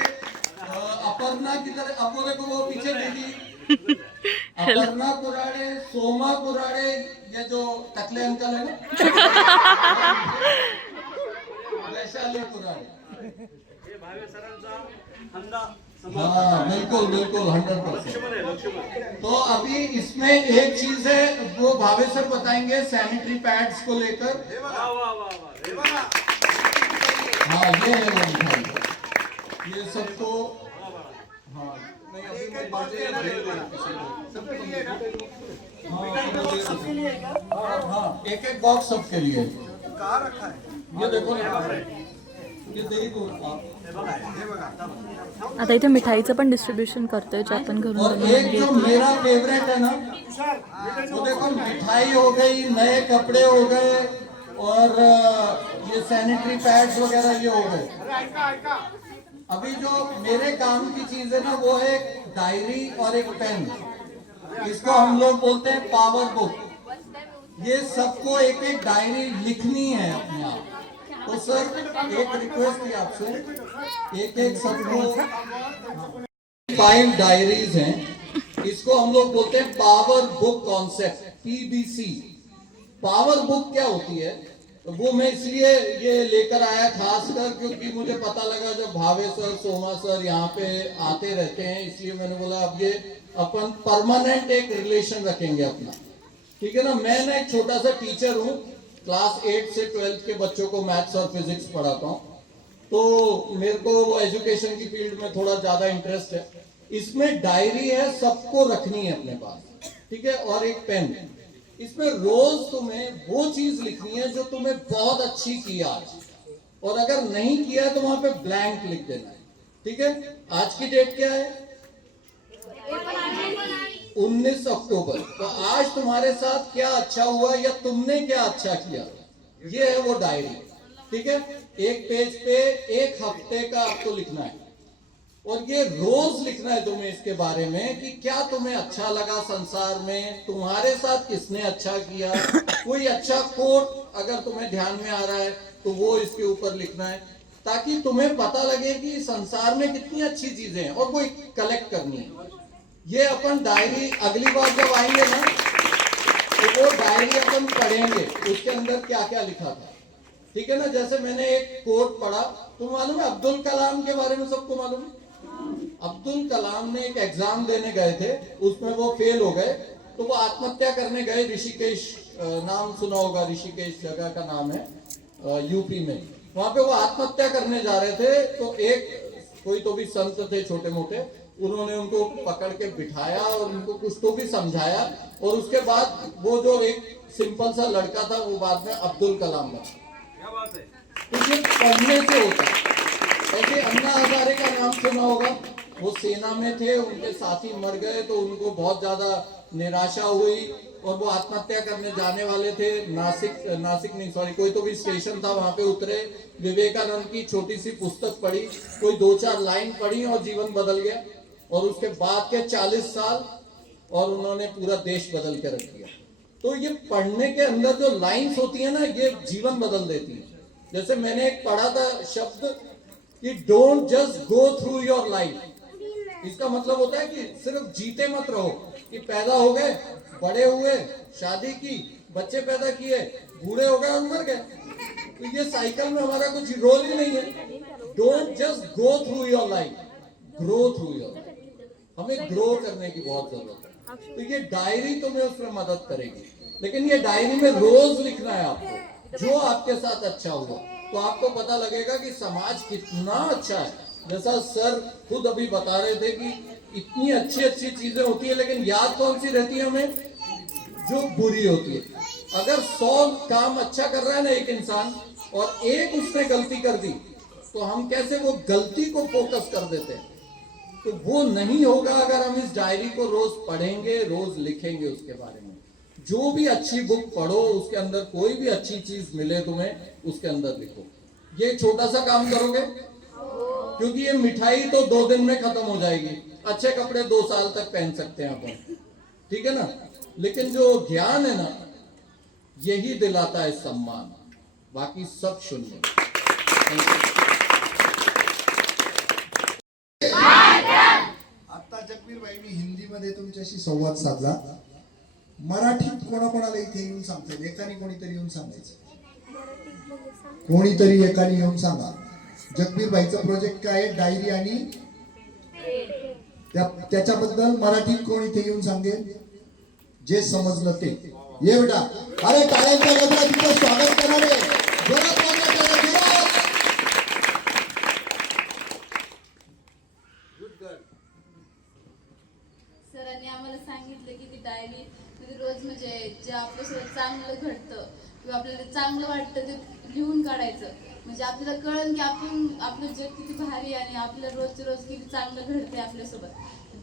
अपर्णा की तरह अपने को वो पीछे दीदी अपर्णा कुराड़े, सोमा कुराड़े, ये जो टकले अंकल है ना, वैशाली कुराड़े। हाँ बिल्कुल बिल्कुल 100%। तो अभी इसमें एक चीज है, वो भावेश सर बताएंगे सैनिटरी पैड्स को लेकर। हाँ ये है वो मिठाई, ये सबको। हाँ नहीं अभी मैं हाँ एक एक बॉक्स सबके लिए। कहाँ रखा है? ये देखो ये दही को आता इथे मिठाईचं पण डिस्ट्रीब्युशन करतोय, जे आपण घरून और एक जो मेरा फेवरेट है ना, वो देखो मिठाई हो गई, नए कपड़े हो गए, और ये सैनिटरी पैड्स वगैरह ये हो गए। अभी जो मेरे काम की चीज है ना, वो है एक डायरी और एक पेन। इसको हम लोग बोलते हैं पावर बुक। ये सबको एक एक डायरी लिखनी है अपने आप। तो सर एक रिक्वेस्ट थी आपसे, एक सबको 5 डायरीज हैं, इसको हम लोग बोलते हैं power book concept, PBC। Power book क्या होती है? तो वो मैं इसलिए ये लेकर आया खासकर क्योंकि मुझे पता लगा जब भावेश सर, सोमा सर यहाँ पे आते रहते हैं, इसलिए मैंने बोला अब ये अपन परमानेंट एक रिलेशन रखेंगे अपना, ठीक है ना। मैं ना एक छोटा सा टीचर हूँ, क्लास 8 से 12th के बच्चों को मैथ्स और फिजिक्स पढ़ाता हूँ, तो मेरे को एजुकेशन की फील्ड में थोड़ा ज्यादा इंटरेस्ट है। इसमें डायरी है, सबको रखनी है अपने पास, ठीक है, और एक पेन। इसमें रोज तुम्हें वो चीज लिखनी है जो तुम्हें बहुत अच्छी की आज, और अगर नहीं किया तो वहां पे ब्लैंक लिख देना है, ठीक है। आज की डेट क्या है? 19 अक्टूबर। तो आज तुम्हारे साथ क्या अच्छा हुआ या तुमने क्या अच्छा किया, ये है वो डायरी, ठीक है। एक पेज पे एक हफ्ते का आपको लिखना है, और ये रोज लिखना है तुम्हें इसके बारे में कि क्या तुम्हें अच्छा लगा संसार में, तुम्हारे साथ किसने अच्छा किया। कोई अच्छा कोट अगर तुम्हें ध्यान में आ रहा है तो वो इसके ऊपर लिखना है, ताकि तुम्हें पता लगे कि संसार में कितनी अच्छी चीजें हैं, और कोई कलेक्ट करनी है। ये अपन डायरी अगली बार जब आएंगे ना, तो वो डायरी अपन पढ़ेंगे, उसके अंदर क्या क्या लिखा था, ठीक है ना। जैसे मैंने एक कोट पढ़ा, तो मालूम है अब्दुल कलाम के बारे में सबको मालूम है। अब्दुल कलाम ने एक एग्जाम देने गए थे, उसमें वो फेल हो गए, तो वो आत्महत्या करने गए। ऋषिकेश, नाम सुना होगा, ऋषिकेश जगह का नाम है यूपी में। वहां पे वो आत्महत्या करने जा रहे थे, तो एक कोई तो भी संत थे छोटे मोटे, उन्होंने उनको पकड़ के बिठाया और उनको कुछ तो भी समझाया, और उसके बाद वो जो एक सिंपल सा लड़का था वो बाद में अब्दुल कलाम बना। तो ये पढ़ने से होता है। ऐसे अन्ना हजारे का नाम सुना होगा, वो सेना में थे, उनके साथी मर गए तो उनको बहुत ज्यादा निराशा हुई, और वो आत्महत्या करने जाने वाले थे। नासिक नहीं सॉरी, कोई तो भी स्टेशन था, वहां पे उतरे, विवेकानंद की छोटी सी पुस्तक पढ़ी, कोई 2-4 लाइन पढ़ी और जीवन बदल गया। और उसके बाद के 40 साल और उन्होंने पूरा देश बदल के रख दिया। तो ये पढ़ने के अंदर जो लाइंस होती है ना, ये जीवन बदल देती है। जैसे मैंने एक पढ़ा था शब्द कि don't just go through your life. इसका मतलब होता है कि सिर्फ जीते मत रहो, कि पैदा हो गए, बड़े हुए, शादी की, बच्चे पैदा किए, बूढ़े हो गए और मर गए, तो ये साइकिल में हमारा कुछ रोल ही नहीं है। Don't just go through your life, grow through your life. हमें ग्रो करने की बहुत जरूरत है। तो ये डायरी तुम्हें उसमें मदद करेगी, लेकिन ये डायरी में रोज लिखना है आपको जो आपके साथ अच्छा हुआ, तो आपको पता लगेगा कि समाज कितना अच्छा है। जैसा सर खुद अभी बता रहे थे कि इतनी अच्छी अच्छी चीजें होती है, लेकिन याद कौन सी रहती है हमें? जो बुरी होती है। अगर 100 काम अच्छा कर रहा है ना एक इंसान, और एक उसने गलती कर दी, तो हम कैसे वो गलती को फोकस कर देते हैं। तो वो नहीं होगा अगर हम इस डायरी को रोज पढ़ेंगे, रोज लिखेंगे उसके बारे में। जो भी अच्छी बुक पढ़ो उसके अंदर कोई भी अच्छी चीज मिले तुम्हें, उसके अंदर लिखो। ये छोटा सा काम करोगे, क्योंकि ये मिठाई तो 2 दिन में खत्म हो जाएगी, अच्छे कपड़े 2 साल तक पहन सकते हैं अपन, ठीक है ना। लेकिन जो ज्ञान है ना, यही दिलाता है सम्मान, बाकी सब शून्य। आता जगबीरबाईंनी हिंदीमध्ये तुमच्याशी संवाद साधला, मराठीत कोणाकोणाला इथे येऊन सांगता येईल? एकाने कोणीतरी येऊन सांगायचं, कोणीतरी एकाने येऊन सांगा. जगबीरबाईचा प्रोजेक्ट काय आहे? डायरी आणि त्याच्याबद्दल मराठीत कोण इथे येऊन सांगेल? जे समजलं ते. ये बेटा, अरे टाळ्यांच्या गजरात तुमचं स्वागत करणारे जोरात वाजवा टाळ्या, जोरात. सरांनी आम्हाला सांगितलं की ती डायरी म्हणजे रोज म्हणजे जे आपल्यासोबत चांगलं घडतं किंवा आपल्याला चांगलं वाटतं ते लिहून काढायचं, म्हणजे आपल्याला कळन की आपलं जग किती भारी आणि आपलं रोज रोज किती चांगलं घडतंय आपल्यासोबत.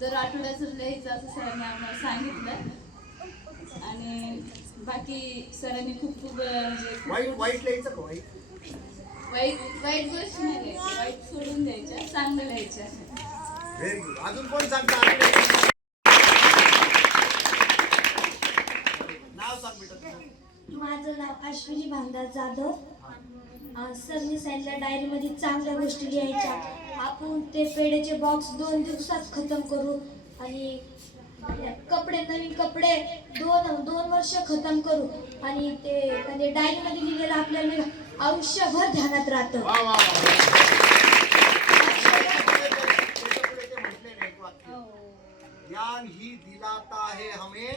दर आठवड्याचं लिहायचं असं सरांनी आम्हाला सांगितलं. आणि बाकी सरांनी खूप म्हणजे वाईट लिहायचं का? वाईट गोष्टी नाही लिहायच्या, वाईट सोडून द्यायच्या, चांगलं लिहायच्या. Very good. अजून कोण सांगता? नाव सांग बेटा तुझं. माझं नाव अश्विनी भांडार जाधव. सरनी सांगितलं डायरीमध्ये चांगल्या गोष्टी लिहायच्या. आपण ते पेढेचे बॉक्स 2 दिवसात खतम करू आणि कपडे, नवीन कपडे 2 वर्ष खतम करू आणि ते म्हणजे डायरीमध्ये लिहिलेलं आपल्याला आयुष्यभर ध्यानात राहतं. ज्ञान ही दिलाता है हमें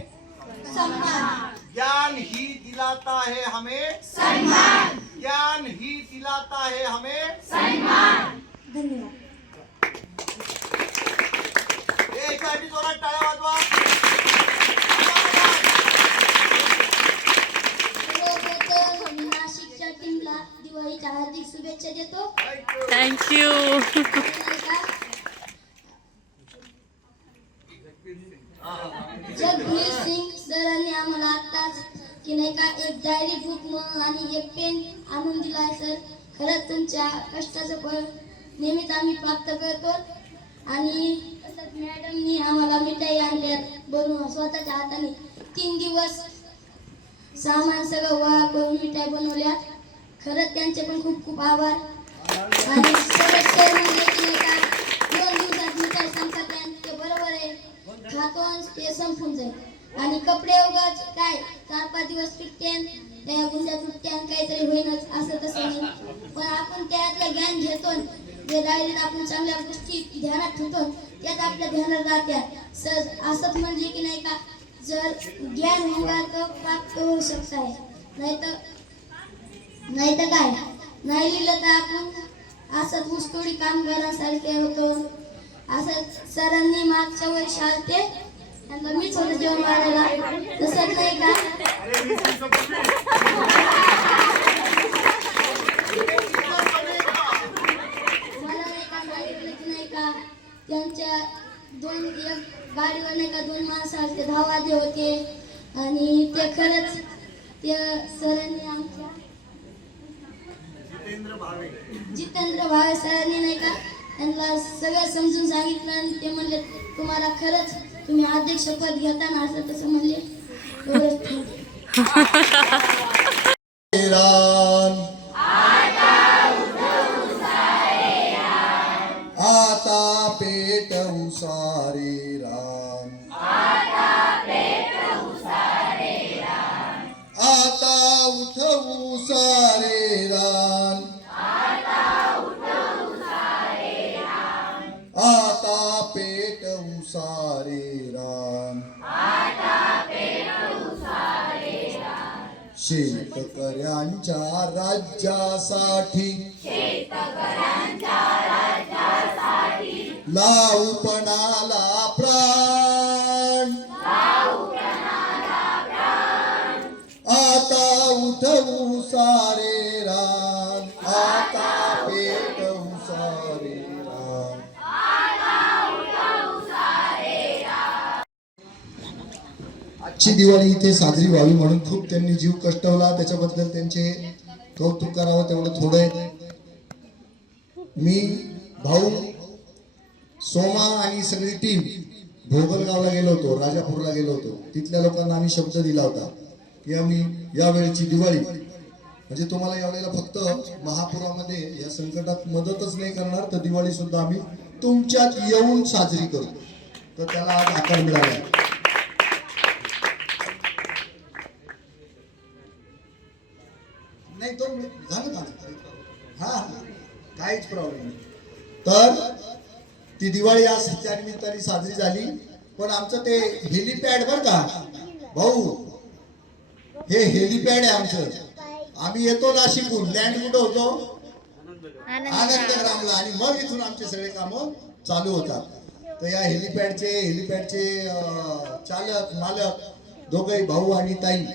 सम्मान, ज्ञान ही दिलाता है हमें सम्मान, ज्ञान ही दिलाता है हमें सम्मान. धन्यवाद. एकासाठी जोरात टाळ्या वाजवा. सर्वप्रथम मी नाशिकच्या टीमला दिवाळीच्या हार्दिक शुभेच्छा देतो. थँक्यू. जगबीर सिंग सरांनी आम्हाला आत्ताच की नाही का एक डायरी बुक आणि एक पेन आणून दिला आहे. सर, खरंच तुमच्या कष्टाचं फळ नेहमीच आम्ही प्राप्त करतो. आणि तसंच मॅडमनी आम्हाला मिठाई आणल्या बनवून स्वतःच्या हाताने 3 दिवस सामान सगळं गोळा करून मिठाई बनवल्या. खरंच त्यांचे पण खूप खूप आभार. आणि सर म्हणले की नाही का 2 दिवसात मिठाई संपत आहे, ते बरोबर आहे. खातो ते संपून जाईल. आणि कपडे उगाच काय 4-5 दिवस टिकतेन, त्या गुंड्या तुटत्यान, काहीतरी होईनच असं तसं नाही. पण आपण त्यातलं ज्ञान घेतो, जे डायरीत आपण चांगल्या गोष्टी ध्यानात ठेवतो त्यात आपल्या ध्यानात राहत्या. सर असंच म्हणजे की नाही का जर ज्ञान होगा तर प्राप्त होऊ शकत आहे, नाही तर काय नाही लिहिलं तर आपण असंच ऊसतोडी कामगारांसारखे होतो. असं सरांनी मागच्या वर्षी आलते, त्यांना मीच होतं जेवण मारायला, तसंच नाही का मला नाही का सांगितलं की नाही का त्यांच्या एक गाडीवर नाही का 2 माणसं आलते, 10 वाजे होते. आणि ते खरंच ते सरांनी आमच्या जितेंद्र भावे सरांनी नाही का त्यांना सगळं समजून सांगितलं. आणि ते म्हणले तुम्हाला खरंच तुम्ही अध्यक्षपद घेताना असं तसं म्हणले. आता पेटवू सारे राम, आता उठवू सारे राम, आता पेटवू सारे राम, शेतकऱ्यांच्या राज्यासाठी लावू पणाला प्राण, आता उठवू सारे रान, आता पेटवू आजची दिवाळी इथे साजरी व्हावी म्हणून खूप त्यांनी जीव कष्टवला, त्याच्याबद्दल त्यांचे कौतुक करावं तेवढं थोडं आहे. मी भाऊ सोमा आणि सगळी टीम भोगलगावला गेलो होतो, राजापूरला गेलो होतो. तिथल्या लोकांना आम्ही शब्द दिला होता की आम्ही यावेळेची दिवाळी म्हणजे तुम्हाला यावेळेला फक्त महापुरामध्ये या संकटात मदतच नाही करणार, तर दिवाळी सुद्धा आम्ही तुमच्यात येऊन साजरी करू. तर त्याला आज आकार मिळाला. नाही तो झालं का? हा काहीच प्रॉब्लेम नाही. तर ती दिवाळी आज त्या निमित्ताने साजरी झाली. पण आमचं ते हेलिपॅड बर का भाऊ, हे हेलिपॅड आहे आमचं. आम्ही येतो नाशिकहून, लँड कुठं होतो? आनंदग्रामला, आणि मग इथून आमचे सगळे कामं चालू होतात. तर या हेलिपॅडचे चालक मालक दोघंही भाऊ आणि ताई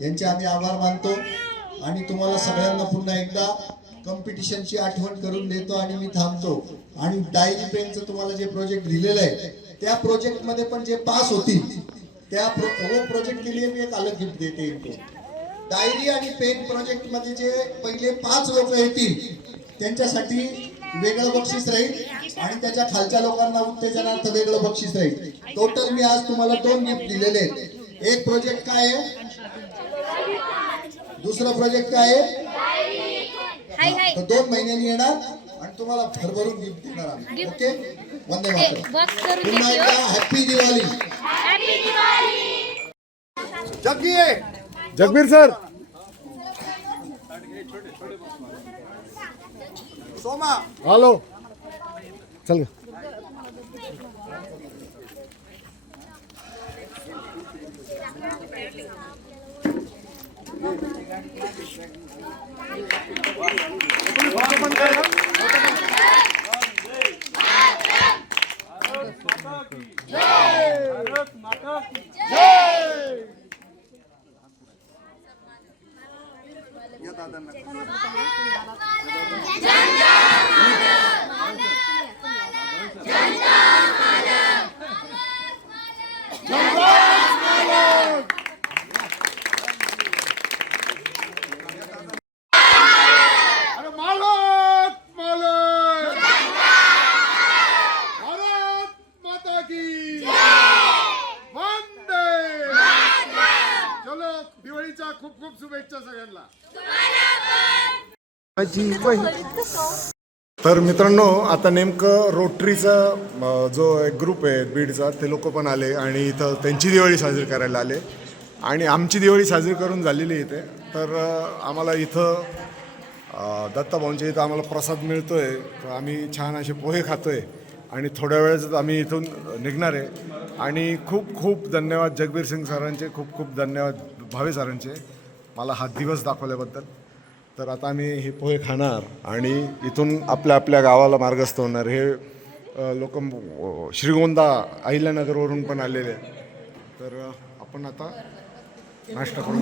यांचे आम्ही आभार मानतो. आणि तुम्हाला सगळ्यांना पुन्हा एकदा कॉम्पिटिशनची आठवण करून देतो आणि मी थांबतो. आणि डायरी पेनचं तुम्हाला जे प्रोजेक्ट दिलेलं आहे त्या प्रोजेक्ट मध्ये पण जे पास होतील त्या प्रोजेक्ट के लिए मी एक अलग गिफ्ट देते इनको. डायरी आणि पेन प्रोजेक्ट मध्ये जे पहिले 5 लोक येतील त्यांच्यासाठी वेगळं बक्षीस राहील आणि त्याच्या खालच्या लोकांना उत्तेजनार्थ वेगळं बक्षीस राहील. टोटल मी आज तुम्हाला 2 गिफ्ट दिलेले आहेत. एक प्रोजेक्ट काय आहे, दुसरा प्रोजेक्ट काय आहे, तर 2 महिन्यांनी येणार आणि तुम्हाला भरभरून गिफ्ट देणार आम्ही. ओके, वंदे मातरम. पुन्हा एकदा happy Diwali. Jagbir sir, Soma hello, चल खूप खूप शुभेच्छा सगळ्यांना. तर मित्रांनो, आता नेमकं रोटरीचा जो एक ग्रुप आहे बीडचा, ते लोक पण आले आणि इथं त्यांची दिवाळी साजरी करायला आले आणि आमची दिवाळी साजरी करून झालेली इथे. तर आम्हाला इथं दत्ताभाऊंच्या इथं आम्हाला प्रसाद मिळतोय. तर आम्ही छान असे पोहे खातोय आणि थोड्या वेळाच आम्ही इथून निघणार आहे. आणि खूप खूप धन्यवाद जगबीर सिंग सरांचे, खूप खूप धन्यवाद भावे सरांचे मला हा दिवस दाखवल्याबद्दल. तर आता आम्ही हे पोहे खाणार आणि इथून आपल्या आपल्या गावाला मार्गस्थ होणार. हे लोक श्रीगोंदा अहिल्यानगरवरून पण आलेले आहेत. तर आपण आता नाश्ता करू.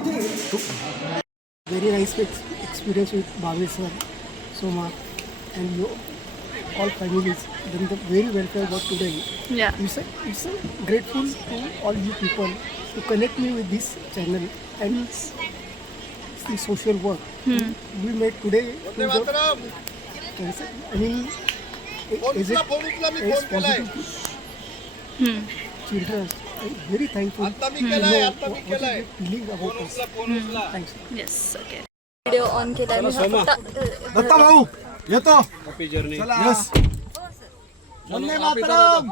Very nice experience with Bhavesh sir, Soma, and you all families. Then the very welcome about today. Yeah. It's grateful to all you people to connect me with this channel and the social work we made today. I mean, is it positive children? I'm very thankful to know what is the feeling about us. Thanks. Yes, okay. Video on केला मी दत्ता भाऊ येतो. Happy journey. Yes, Vande Mataram.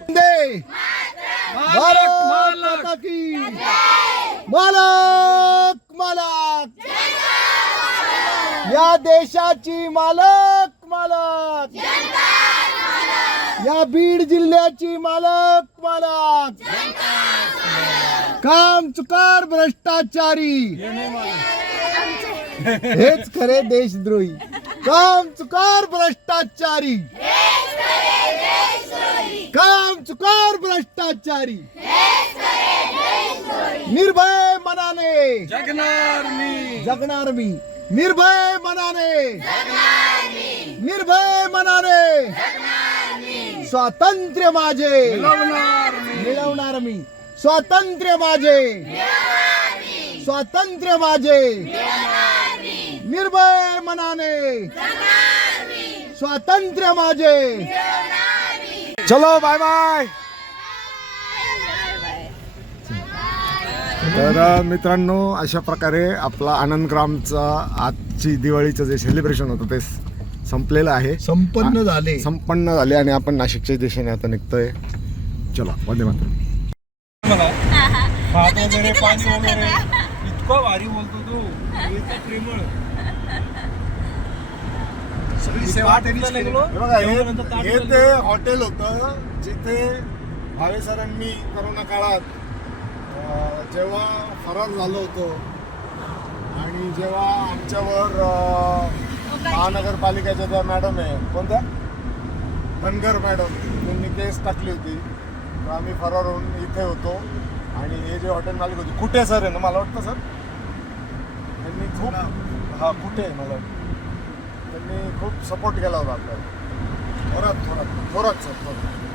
Vande Bharat माता की मालक मालक, या देशाची मालक मालक, या बीड जिल्ह्याची मालक मालक, काम चुकार भ्रष्टाचारी, हेच खरे देशद्रोही. काम चुकार भ्रष्टाचारी, काम चुकार भ्रष्टाचारी, निर्भय मनाने जगणार मी, निर्भय मनाने स्वातंत्र्य माझे मिळवणार मी, स्वातंत्र्य माझे, स्वातंत्र्य माझे, निर्भय मनाने, स्वातंत्र्य माझे. चलो बाय बाय. तर मित्रांनो, अशा प्रकारे आपला आनंदग्रामचा आजची दिवाळीचं जे सेलिब्रेशन होतं ते संपलेलं आहे, संपन्न झाले आणि आपण नाशिकच्या दिशेने आता निघतोय. चला, वंदे मातरम. हात वगैरे पाणी वगैरे इतकं भारी बोलतो तू, इतकं प्रेमळ. सगळी सेवा त्यांनीच केली. हे बघा, हे ते हॉटेल होतं जिथे भावे सरांनी करोना काळात जेव्हा फरार झालो होतो आणि जेव्हा आमच्यावर महानगरपालिकेच्या त्या मॅडम आहे, कोणत्या धनगर मॅडम, त्यांनी केस टाकली होती, तर आम्ही फरार होऊन इथे होतो. आणि हे जे हॉटेल मालिक होते, कुठे सर आहे ना, मला वाटतं सर त्यांनी खूप, हा कुठे आहे मला वाटतं, त्यांनी खूप सपोर्ट केला होता आपल्याला. थोरात सर.